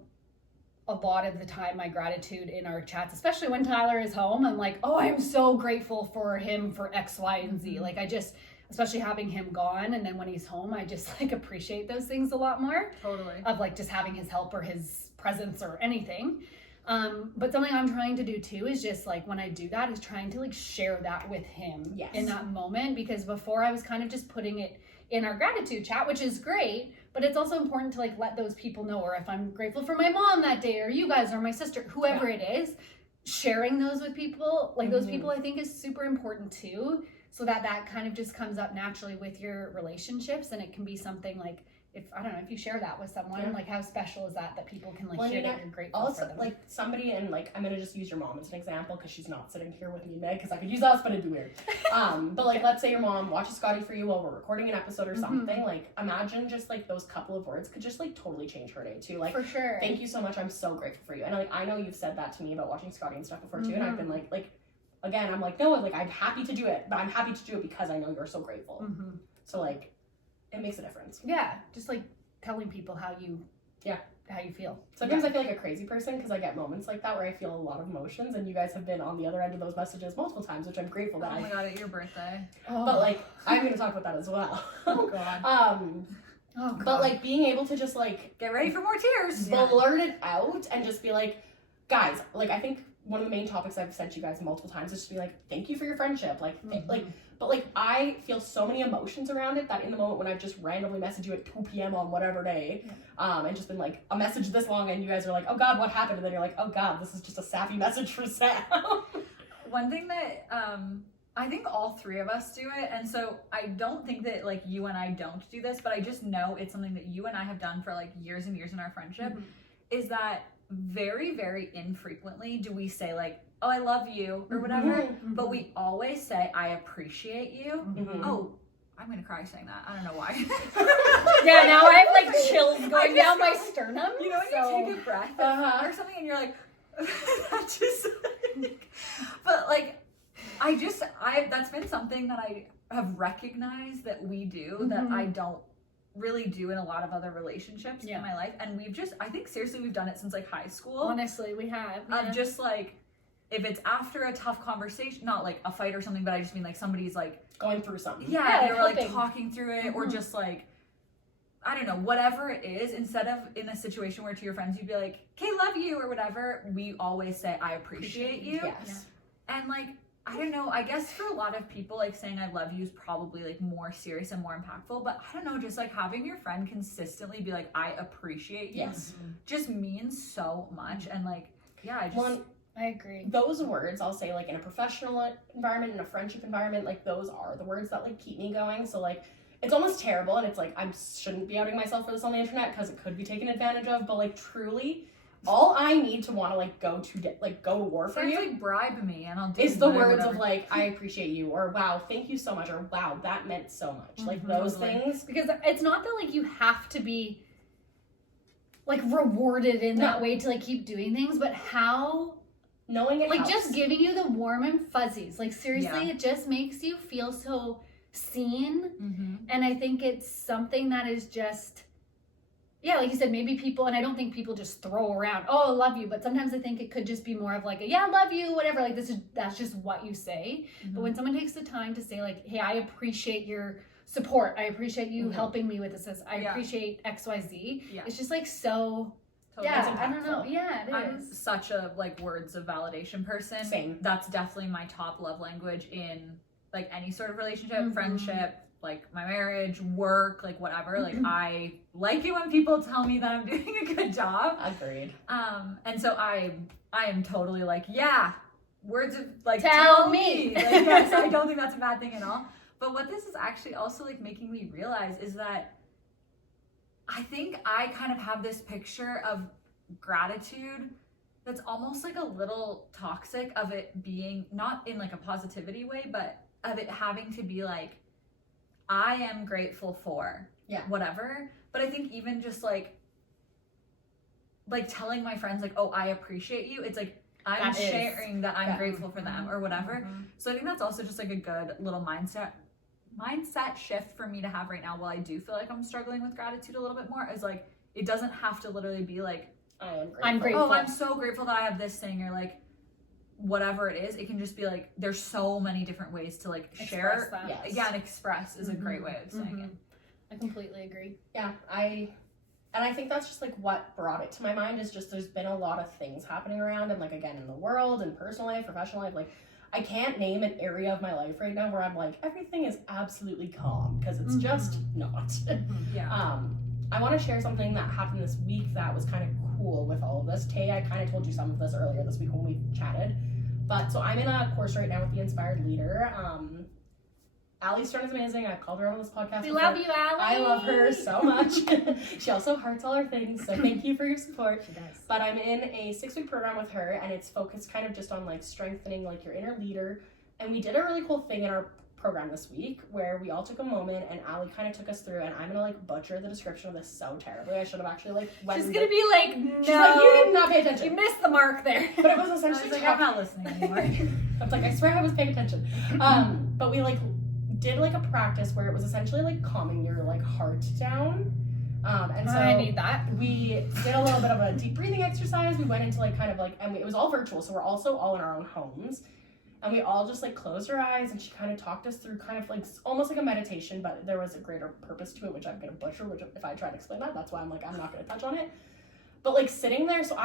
a lot of the time my gratitude in our chats, especially when Tyler is home, I'm like, oh, I'm so grateful for him for X, Y, and Z. Like I just, especially having him gone and then when he's home, I just like appreciate those things a lot more. Totally. Of like just having his help or his presence or anything. But something I'm trying to do too is just like when I do that is trying to like share that with him in that moment, because before I was kind of just putting it in our gratitude chat, which is great, but it's also important to like let those people know, or if I'm grateful for my mom that day or you guys or my sister, whoever it is, sharing those with people, like those people I think is super important too, so that kind of just comes up naturally with your relationships, and it can be something like, if I don't know, if you share that with someone, like how special is that people can like hear that you're grateful also, for them. like somebody, and like I'm gonna just use your mom as an example because she's not sitting here with me, Meg, because I could use us, but it'd be weird. But like let's say your mom watches Scotty for you while we're recording an episode or something. Like imagine just like those couple of words could just like totally change her day too. Like for sure. Thank you so much. I'm so grateful for you. And like I know you've said that to me about watching Scotty and stuff before too, and I've been like again, I'm like, no, like I'm happy to do it, but I'm happy to do it because I know you're so grateful. So like it makes a difference. Yeah, just like telling people how you feel. Sometimes I feel like a crazy person because I get moments like that where I feel a lot of emotions, and you guys have been on the other end of those messages multiple times, which I'm grateful that Oh my god, at your birthday. But like I'm gonna talk about that as well. Oh god. Oh god. But like being able to just like Get ready for more tears. blurt it out and just be like, guys, like I think one of the main topics I've sent you guys multiple times is just be like, thank you for your friendship. Like but like I feel so many emotions around it that in the moment when I've just randomly messaged you at 2 p.m. on whatever day, and just been like a message this long, and you guys are like, oh god, what happened? And then you're like, oh god, this is just a sappy message for Sam. One thing that I think all three of us do it, and so I don't think that like you and I don't do this, but I just know it's something that you and I have done for like years and years in our friendship, is that very, very infrequently do we say like, oh, I love you or whatever, but we always say, I appreciate you. Oh, I'm gonna cry saying that. I don't know why. Yeah, now I have like chills going down my sternum. You know when you take a breath or something and you're like, that just, but like, that's been something that I have recognized that we do that I don't really do in a lot of other relationships in my life. And I think seriously, we've done it since like high school. Honestly, we have. Of just like, if it's after a tough conversation, not like a fight or something, but I just mean like somebody's like going through something. Yeah, you're like helping. talking through it, or just like, I don't know, whatever it is, instead of in a situation where to your friends you'd be like, okay, love you or whatever, we always say, I appreciate you. Yes. And like, I don't know, I guess for a lot of people, like saying I love you is probably like more serious and more impactful, but I don't know, just like having your friend consistently be like, I appreciate you, just means so much. And like, yeah, I agree. Those words, I'll say, like, in a professional environment, in a friendship environment, like, those are the words that, like, keep me going. So, like, it's almost terrible, and it's, like, I shouldn't be outing myself for this on the internet because it could be taken advantage of, but, like, truly, all I need to want to like go to war for Sounds you like bribe me and I'll do is the whatever, words of whatever. like, I appreciate you, or wow, thank you so much, or wow, that meant so much. Like those Totally. things. Because it's not that like you have to be like rewarded in that way to like keep doing things, but how Knowing it like helps. just giving you the warm and fuzzies. Like seriously, Yeah. it just makes you feel so seen. Mm-hmm. And I think it's something that is just, yeah, like you said, maybe people, and I don't think people just throw around, oh, I love you. But sometimes I think it could just be more of like, yeah, I love you, whatever. Like that's just what you say. But when someone takes the time to say like, hey, I appreciate your support. I appreciate you helping me with this. I appreciate X, Y, Z. Yeah. It's just like so, Totally. yeah, I don't know. impactful. Yeah, it I'm is. such a like words of validation person. Same. That's definitely my top love language in like any sort of relationship, friendship, like my marriage, work, like whatever. Like I like it when people tell me that I'm doing a good job. Agreed. And so I am totally like, yeah, words of like Tell me. Like, yes, I don't think that's a bad thing at all. But what this is actually also like making me realize is that I think I kind of have this picture of gratitude that's almost like a little toxic, of it being not in like a positivity way, but of it having to be like, I am grateful for whatever. But I think even just like telling my friends like, oh, I appreciate you, it's like I'm sharing that I'm grateful for them or whatever. So I think that's also just like a good little mindset shift for me to have right now, while I do feel like I'm struggling with gratitude a little bit more, is like it doesn't have to literally be like, I'm grateful. oh, I'm so grateful that I have this thing, or like whatever it is. It can just be like, there's so many different ways to like share Express that. Yes. yeah, and express is a great way of saying it. I completely agree. Yeah, I think that's just like what brought it to my mind, is just there's been a lot of things happening around, and like again in the world and personal life, professional life, like I can't name an area of my life right now where I'm like everything is absolutely calm, because it's just not. Yeah. I want to share something that happened this week that was kind of cool with all of this. Tay, I kind of told you some of this earlier this week when we chatted, but so I'm in a course right now with the Inspired Leader. Allie Stern is amazing. I've called her on this podcast We before. love you, Allie. I love her so much. She also hearts all our things, so thank you for your support. She does. But I'm in a 6-week program with her, and it's focused kind of just on like strengthening like your inner leader. And we did a really cool thing in our program this week where we all took a moment, and Allie kind of took us through, and I'm gonna like butcher the description of this so terribly. I should have actually like went. She's gonna be like, no, She's like, you did not pay attention. you missed the mark there. But it was I essentially was like, I'm not listening anymore. I was like, I swear I was paying attention. But we like did like a practice where it was essentially like calming your like heart down. And so I need that. we did a little bit of a deep breathing exercise. We went into like kind of like, and it was all virtual, so we're also all in our own homes. And we all just like closed our eyes, and she kind of talked us through kind of like almost like a meditation, but there was a greater purpose to it, which I'm gonna butcher, which if I try to explain that, that's why I'm like, I'm not gonna touch on it. But like sitting there, so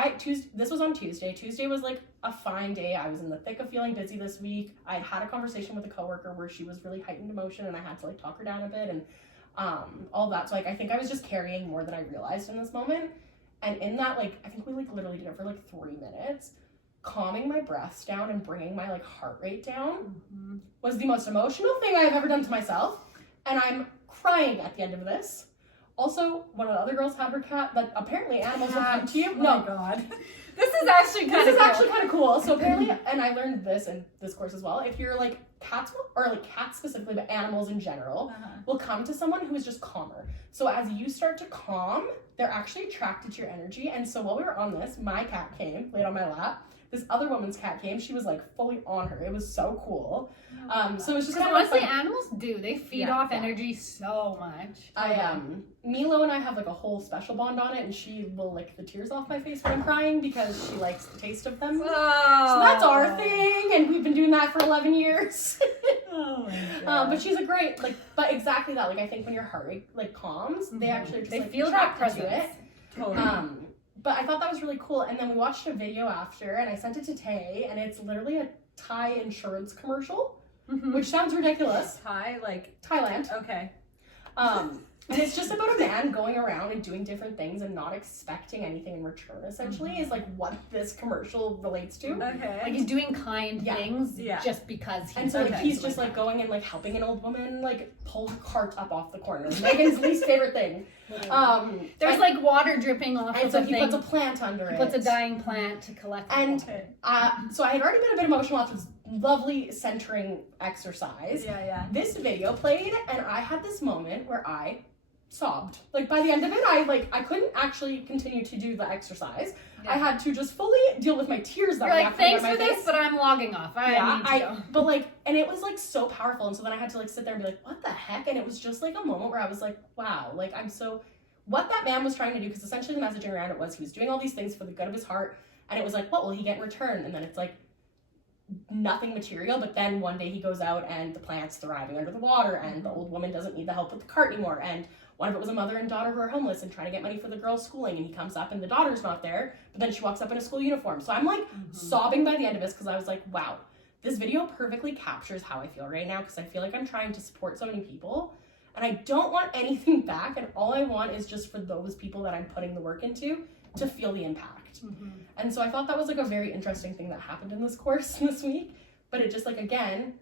this was on Tuesday. Tuesday was like a fine day. I was in the thick of feeling busy this week. I'd had a conversation with a coworker where she was really heightened emotion, and I had to like talk her down a bit, and all that. So like I think I was just carrying more than I realized in this moment. And in that, like, I think we like literally did it for like 3 minutes. Calming my breaths down and bringing my like heart rate down was the most emotional thing I've ever done to myself. And I'm crying at the end of this. Also, one of the other girls had her cat, that apparently animals will come to you. Oh my God. This is actually kind This of is actually kind of cool. So apparently, and I learned this in this course as well, if you're like cats specifically, but animals in general, will come to someone who is just calmer. So as you start to calm, they're actually attracted to your energy. And so while we were on this, my cat came, laid on my lap. This other woman's cat came. She was like fully on her. It was so cool. So it was just kind of honestly, like, animals do. They feed off energy so much. Milo and I have like a whole special bond on it, and she will lick the tears off my face when I'm crying because she likes the taste of them. Oh. So that's our thing, and we've been doing that for 11 years. Oh my God. But she's a great, like, but exactly that. Like, I think when your heart rate like calms, they actually are just They like feel that attracted to presence. it. Totally. But I thought that was really cool. And then we watched a video after, and I sent it to Tay, and it's literally a Thai insurance commercial, which sounds ridiculous. Thai, like, Thailand. okay. And it's just about a man going around and doing different things and not expecting anything in return, essentially, is like what this commercial relates to. Okay. Like he's doing kind Yeah. things Yeah. just because he's And so like, he's just like going and like helping an old woman like pull her cart up off the corner. Megan's least favorite thing. There's like water dripping off and of so the he thing. puts a plant under He it. puts a dying plant to collect the And water. so I had already been a bit emotional after this lovely centering exercise. Yeah. This video played and I had this moment where I sobbed. Like by the end of it, I couldn't actually continue to do the exercise. Yeah. I had to just fully deal with my tears that You're were like, happening thanks on my for this, face. but I'm logging off. I need to go. But like, and it was like so powerful. And so then I had to like sit there and be like, what the heck? And it was just like a moment where I was like, wow, like what that man was trying to do, because essentially the messaging around it was he was doing all these things for the good of his heart. And it was like, what will he get in return? And then it's like nothing material. But then one day he goes out and the plant's thriving under the water and the old woman doesn't need the help with the cart anymore. And one of it was a mother and daughter who are homeless and trying to get money for the girl's schooling, and he comes up and the daughter's not there, but then she walks up in a school uniform. So I'm like sobbing by the end of this because I was like, wow, this video perfectly captures how I feel right now, because I feel like I'm trying to support so many people and I don't want anything back, and all I want is just for those people that I'm putting the work into to feel the impact. And so I thought that was like a very interesting thing that happened in this course this week, but it just like, again,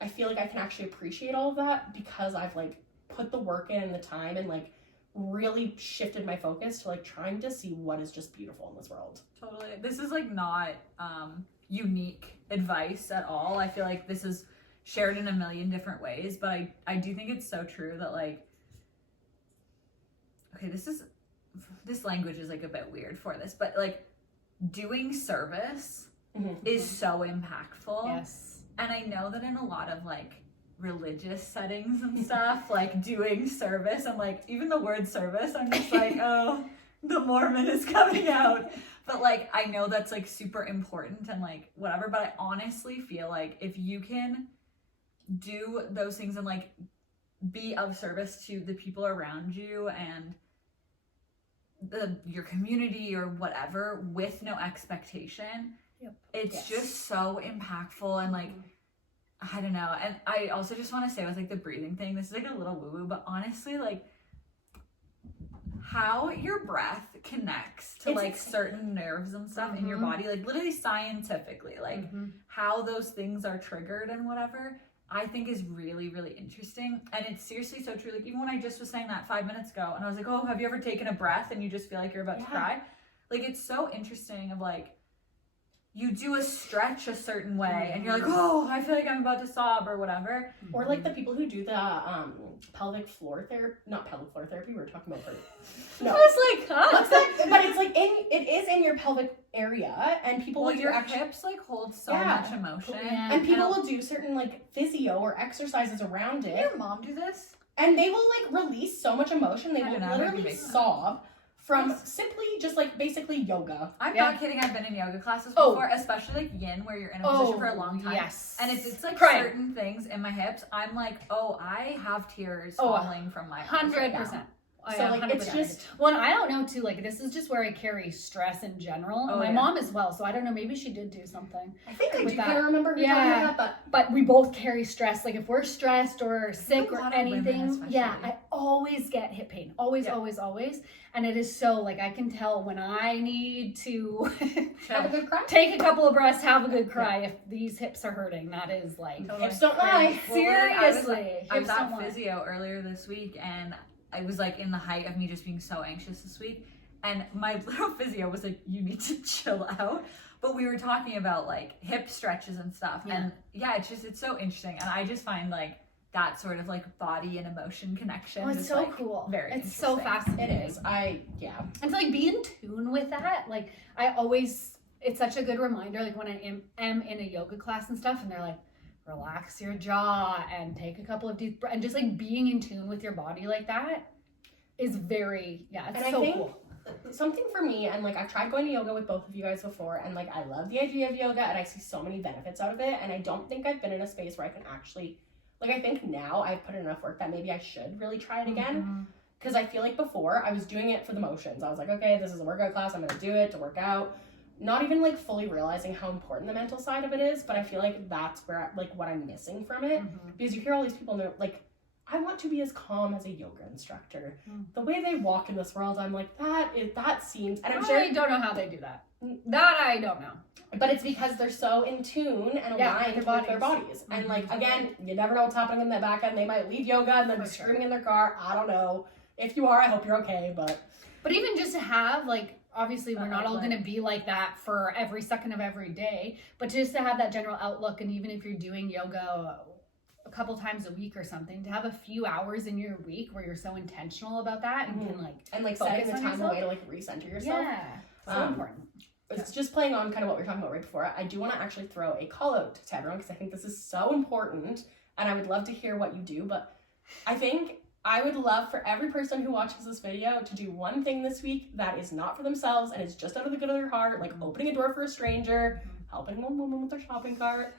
I feel like I can actually appreciate all of that because I've like put the work in and the time and like really shifted my focus to like trying to see what is just beautiful in this world. Totally. This is like not unique advice at all. I feel like this is shared in a million different ways, but I do think it's so true that like, okay, this language is like a bit weird for this, but like doing service is so impactful. Yes. And I know that in a lot of like religious settings and stuff, like doing service, and like even the word service, I'm just like, oh, the Mormon is coming out. But like I know that's like super important and like whatever, but I honestly feel like if you can do those things and like be of service to the people around you and your community or whatever with no expectation, it's just so impactful. And like I don't know. And I also just want to say with like the breathing thing, this is like a little woo-woo, but honestly, like how your breath connects to like certain nerves and stuff in your body, like literally scientifically, like how those things are triggered and whatever, I think is really, really interesting. And it's seriously so true. Like even when I just was saying that 5 minutes ago and I was like, oh, have you ever taken a breath and you just feel like you're about to cry? Like it's so interesting of like, you do a stretch a certain way and you're like, oh, I feel like I'm about to sob or whatever. Or like the people who do the pelvic floor therapy, not pelvic floor therapy, we were talking about I was like, huh? What's that? But it's like it is in your pelvic area, and people will do your hips like hold so much emotion. Yeah. and people will do certain like physio or exercises around Did it. your mom do this? And they will like release so much emotion, they I will don't know, maybe literally make sense. sob from simply just like basically yoga. I'm Yeah. not kidding. I've been in yoga classes Oh. before, especially like yin, where you're in a position for a long time. Yes. And it's like Crying. certain things in my hips, I'm like, oh, I have tears Oh, falling from my eyes right now. 100%. So, like, it's just- well, and I don't know too, like this is just where I carry stress in general. Oh, My yeah. mom as well, so I don't know, maybe she did do something. I think I With do that. kind of remember her Yeah. talking about that, But we both carry stress. Like if we're stressed or sick a or lot of women anything, especially. yeah, I always get hip pain. Always, Yeah. always. And it is so like I can tell when I need to have a good cry. take a couple of breaths, have a good cry if these hips are hurting. That is like Hips don't lie. seriously. I was hips at don't lie. physio earlier this week, and I was like in the height of me just being so anxious this week, and my little physio was like, you need to chill out. But we were talking about like hip stretches and stuff, and it's so interesting, and I just find like that sort of like body and emotion connection. Oh, it's is, so like, cool. Very It's so interesting. fascinating. It is. And to like be in tune with that, like it's such a good reminder, like when I am in a yoga class and stuff and they're like, relax your jaw and take a couple of deep breaths, and just like being in tune with your body like that is very, it's And I so think cool. something for me, and like I've tried going to yoga with both of you guys before, and like I love the idea of yoga and I see so many benefits out of it, and I don't think I've been in a space where I can actually, like I think now I've put in enough work that maybe I should really try it again. Because I feel like before I was doing it for the motions. I was like, okay, this is a workout class, I'm gonna do it to work out. Not even like fully realizing how important the mental side of it is, but I feel like that's where like what I'm missing from it. Because you hear all these people and they're like, I want to be as calm as a yoga instructor. The way they walk in this world, I'm like, that seems, and I'm sure. I don't know how they do that. That I don't know. But it's because they're so in tune and aligned with their bodies. And like, again, you never know what's happening in the back end. They might leave yoga and then be screaming in their car. I don't know. If you are, I hope you're okay. But even just to have, like, obviously we're not all going to be like that for every second of every day, but just to have that general outlook, and even if you're doing yoga a couple times a week or something, to have a few hours in your week where you're so intentional about that and can like setting the time away to like recenter yourself. Yeah, so important. It's just playing on kind of what we were talking about right before. I do want to actually throw a call out to everyone because I think this is so important, and I would love to hear what you do. But I think I would love for every person who watches this video to do one thing this week that is not for themselves and is just out of the good of their heart, like opening a door for a stranger, helping one woman with their shopping cart.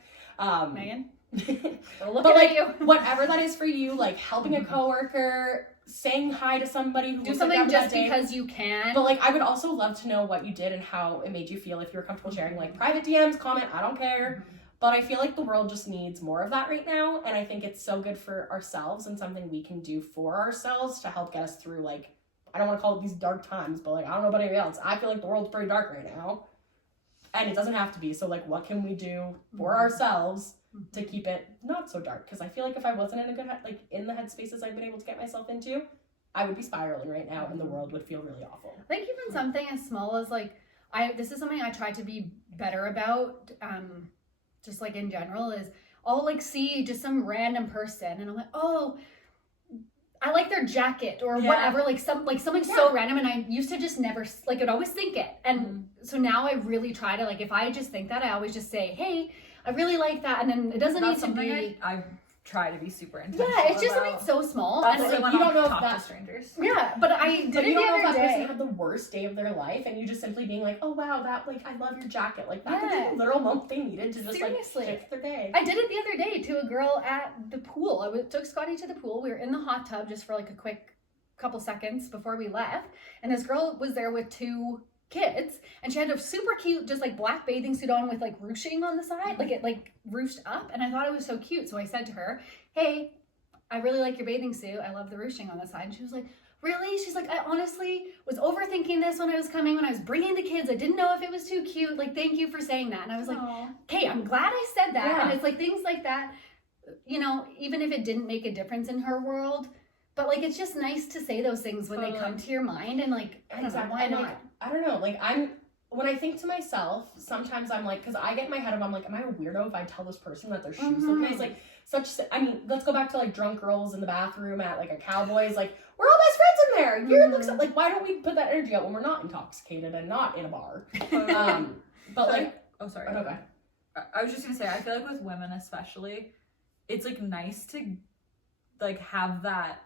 Megan, but like whatever that is for you, like helping a coworker, saying hi to somebody who do something just because you can. But like, I would also love to know what you did and how it made you feel. If you're comfortable sharing, like private DMs, comment, I don't care. But I feel like the world just needs more of that right now, and I think it's so good for ourselves and something we can do for ourselves to help get us through, like, I don't want to call it these dark times, but like, I don't know about anybody else. I feel like the world's pretty dark right now, and it doesn't have to be. So like, what can we do for ourselves to keep it not so dark? Because I feel like if I wasn't in a good in the headspaces I've been able to get myself into, I would be spiraling right now, and the world would feel really awful. I think even something as small as like, this is something I try to be better about, just like in general, is I'll like see just some random person and I'm like, oh, I like their jacket or whatever, like something so random, and I used to just never like I'd always think it, and so now I really try to, like, if I just think that, I always just say, hey, I really like that, and then it doesn't need to be. I try to be super intentional. Yeah, it's just something so small. That's and like like, when you I don't know if talk that- to strangers. Yeah, but I did But it you the don't know if other that person day. had the worst day of their life, and you just simply being like, oh wow, that, like, I love your jacket. Like, that could be Yeah. the literal moment they needed to just Seriously. like fix their day. I did it the other day to a girl at the pool. Took Scotty to the pool. We were in the hot tub just for like a quick couple seconds before we left, and this girl was there with two kids, and she had a super cute just like black bathing suit on with like ruching on the side, like it like ruched up, and I thought it was so cute. So I said to her, hey, I really like your bathing suit. I love the ruching on the side. And she was like, really? She's like, I honestly was overthinking this when I was bringing the kids. I didn't know if it was too cute. Like, thank you for saying that. And I was like, okay, I'm glad I said that. Yeah. And it's like things like that, you know, even if it didn't make a difference in her world, but like, it's just nice to say those things when they come to your mind, and like, I don't know, why And, not? like, I don't know, like, when I think to myself, sometimes I'm like, because I get in my head of, I'm like, am I a weirdo if I tell this person that their shoes look nice? Like, I mean, let's go back to like drunk girls in the bathroom at like a Cowboys, like, we're all best friends in there. Your looks like, why don't we put that energy out when we're not intoxicated and not in a bar? But like, oh, sorry. okay. I was just gonna say, I feel like with women especially, it's like nice to like have that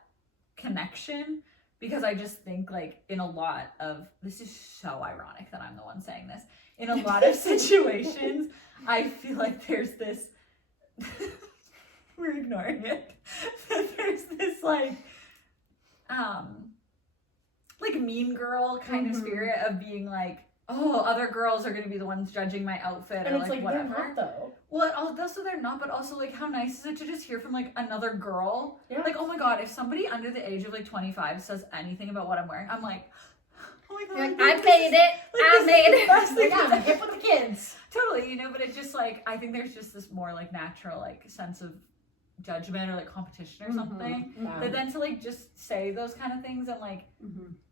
connection, because I just think like in a lot of, this is so ironic that I'm the one saying this, in a lot of situations I feel like there's this we're ignoring it, but there's this like mean girl kind of spirit of being like, oh, other girls are gonna be the ones judging my outfit, And or it's like like, whatever. they're not though. Well, also they're not, but also like, how nice is it to just hear from like another girl? Yeah. Like, oh my god, if somebody under the age of like 25 says anything about what I'm wearing, I'm like, oh my god, You're like, I made it. I made it. Like, yeah, I'm hip with the kids. Totally, you know, but it's just like, I think there's just this more like natural like sense of judgment or like competition or something. Yeah. But then to like just say those kind of things and like,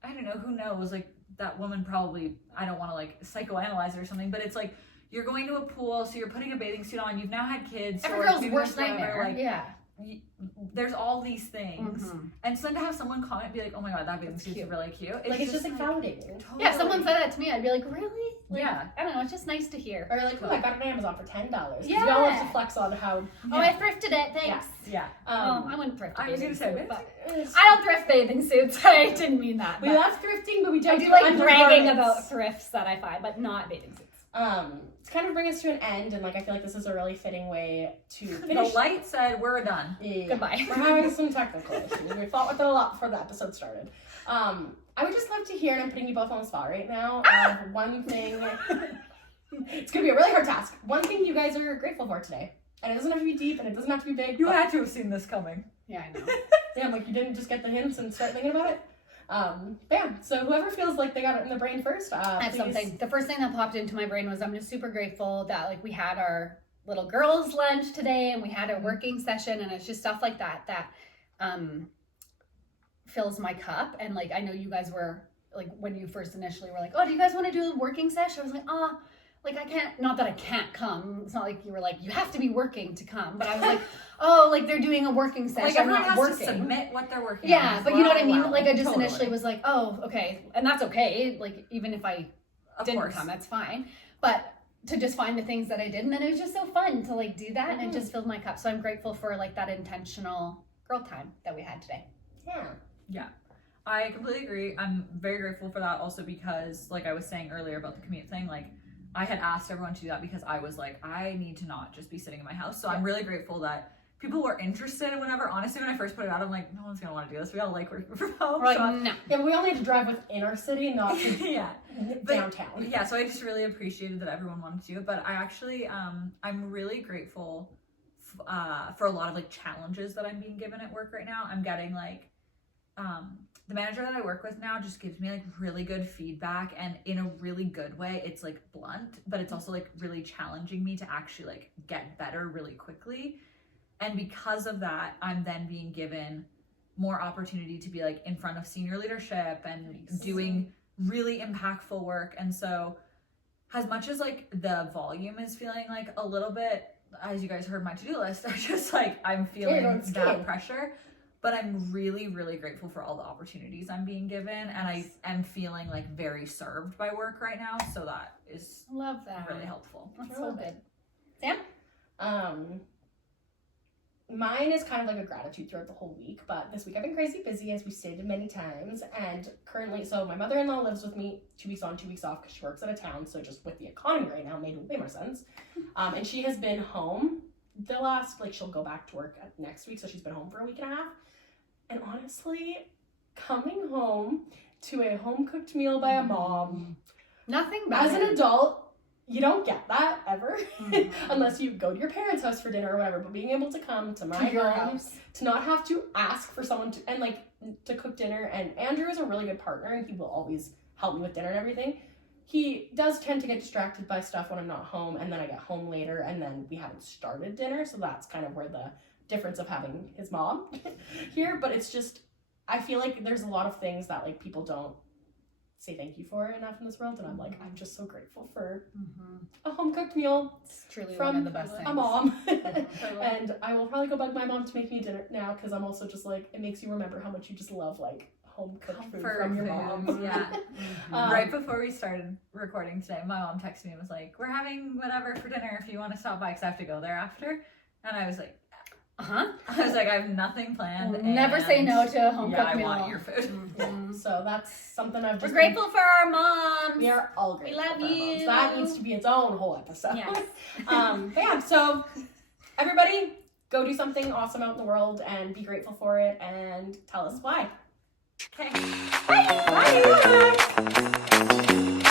I don't know, who knows, like that woman probably, I don't want to like psychoanalyze it or something, but it's like, you're going to a pool, so you're putting a bathing suit on, you've now had kids. Every or girl's maybe worst there's whatever, nightmare. like, Yeah. there's all these things, and so then to have someone comment, be like, oh my god, that bathing suit's really cute. It's just like validating. Totally. Yeah, if someone said that to me, I'd be like, really? Like, Yeah. I don't know, it's just nice to hear. Or like, oh, I got it on Amazon for $10. Because Yeah. we all love to flex on how. Oh, I thrifted it, thanks. Yeah. Well, I wouldn't thrift a I was bathing gonna say, suit, but It's- I don't thrift bathing suits. I didn't mean that. we but love thrifting, but we I don't do like bragging undergarments. about thrifts that I find, but not bathing suits. To kind of bring us to an end, and like I feel like this is a really fitting way to The finish. light said we're done. Yeah. Goodbye. We're having some technical issues. We fought with it a lot before the episode started. I would just love to hear, and I'm putting you both on the spot right now, one thing. It's gonna be a really hard task. One thing you guys are grateful for today, and it doesn't have to be deep, and it doesn't have to be big. You but had to have seen this coming. Yeah, I know. Damn, like you didn't just get the hints and start thinking about it. But yeah, so whoever feels like they got it in their brain first, I have please. something. The first thing that popped into my brain was I'm just super grateful that like we had our little girls' lunch today and we had a working session, and it's just stuff like that fills my cup. And like I know you guys were like, when you first initially were like, oh, do you guys want to do a working session? I was like, like I can't, not that I can't come. It's not like you were like, you have to be working to come. But I was like, oh, like they're doing a working session. Like everyone not has working. to submit what they're working on. Yeah, but you know what I mean? Well, Like I just totally. initially was like, oh, okay. And that's okay. Like even if I Of didn't course. come, that's fine. But to just find the things that I did, and then it was just so fun to like do that, and it just filled my cup. So I'm grateful for like that intentional girl time that we had today. Yeah. I completely agree. I'm very grateful for that also because, like I was saying earlier about the commute thing, like I had asked everyone to do that because I was like, I need to not just be sitting in my house. So I'm really grateful that people were interested in whatever. Honestly, when I first put it out, I'm like, no one's gonna want to do this. We all like working from home. We're like, So no. Yeah, but we only had to drive within our city, not yeah. downtown. Yeah, so I just really appreciated that everyone wanted to do it. But I actually, I'm really grateful for a lot of like challenges that I'm being given at work right now. I'm getting like, the manager that I work with now just gives me like really good feedback, and in a really good way. It's like blunt, but it's also like really challenging me to actually like get better really quickly. And because of that, I'm then being given more opportunity to be like in front of senior leadership and doing really impactful work. And so as much as like the volume is feeling like a little bit, as you guys heard my to-do list, I'm feeling that pressure. But I'm really, really grateful for all the opportunities I'm being given. And I am feeling like very served by work right now. So that is Love that. really helpful. That's so good. Sam? Mine is kind of like a gratitude throughout the whole week, but this week I've been crazy busy, as we've stated many times, and currently, so my mother-in-law lives with me 2 weeks on, 2 weeks off, because she works out of town, so just with the economy right now, made way more sense. And she has been home the last, like, she'll go back to work next week, so she's been home for a week and a half, and honestly, coming home to a home-cooked meal by a mom, Nothing as better. an adult, you don't get that ever unless you go to your parents' house for dinner or whatever. But being able to come to my house, to not have to ask for someone to, and like to cook dinner. And Andrew is a really good partner, and he will always help me with dinner and everything. He does tend to get distracted by stuff when I'm not home, and then I get home later, and then we haven't started dinner. So that's kind of where the difference of having his mom here. But it's just, I feel like there's a lot of things that like people don't say thank you for enough in this world, and I'm like, I'm just so grateful for a home-cooked meal. It's truly from one of the best things. a mom. And I will probably go bug my mom to make me dinner now, because I'm also just like, it makes you remember how much you just love like home-cooked food from your mom. Yeah. Right before we started recording today, my mom texted me and was like, we're having whatever for dinner if you want to stop by, because I have to go there after. And I was like, I was like, I have nothing planned. Never say no to a home-cooked meal. I want your food. So that's something I've just We're grateful for our moms. We are all grateful. We love for our moms. you. That needs to be its own whole episode. Yes. But yeah, so everybody go do something awesome out in the world and be grateful for it, and tell us why. Okay. Bye. Bye.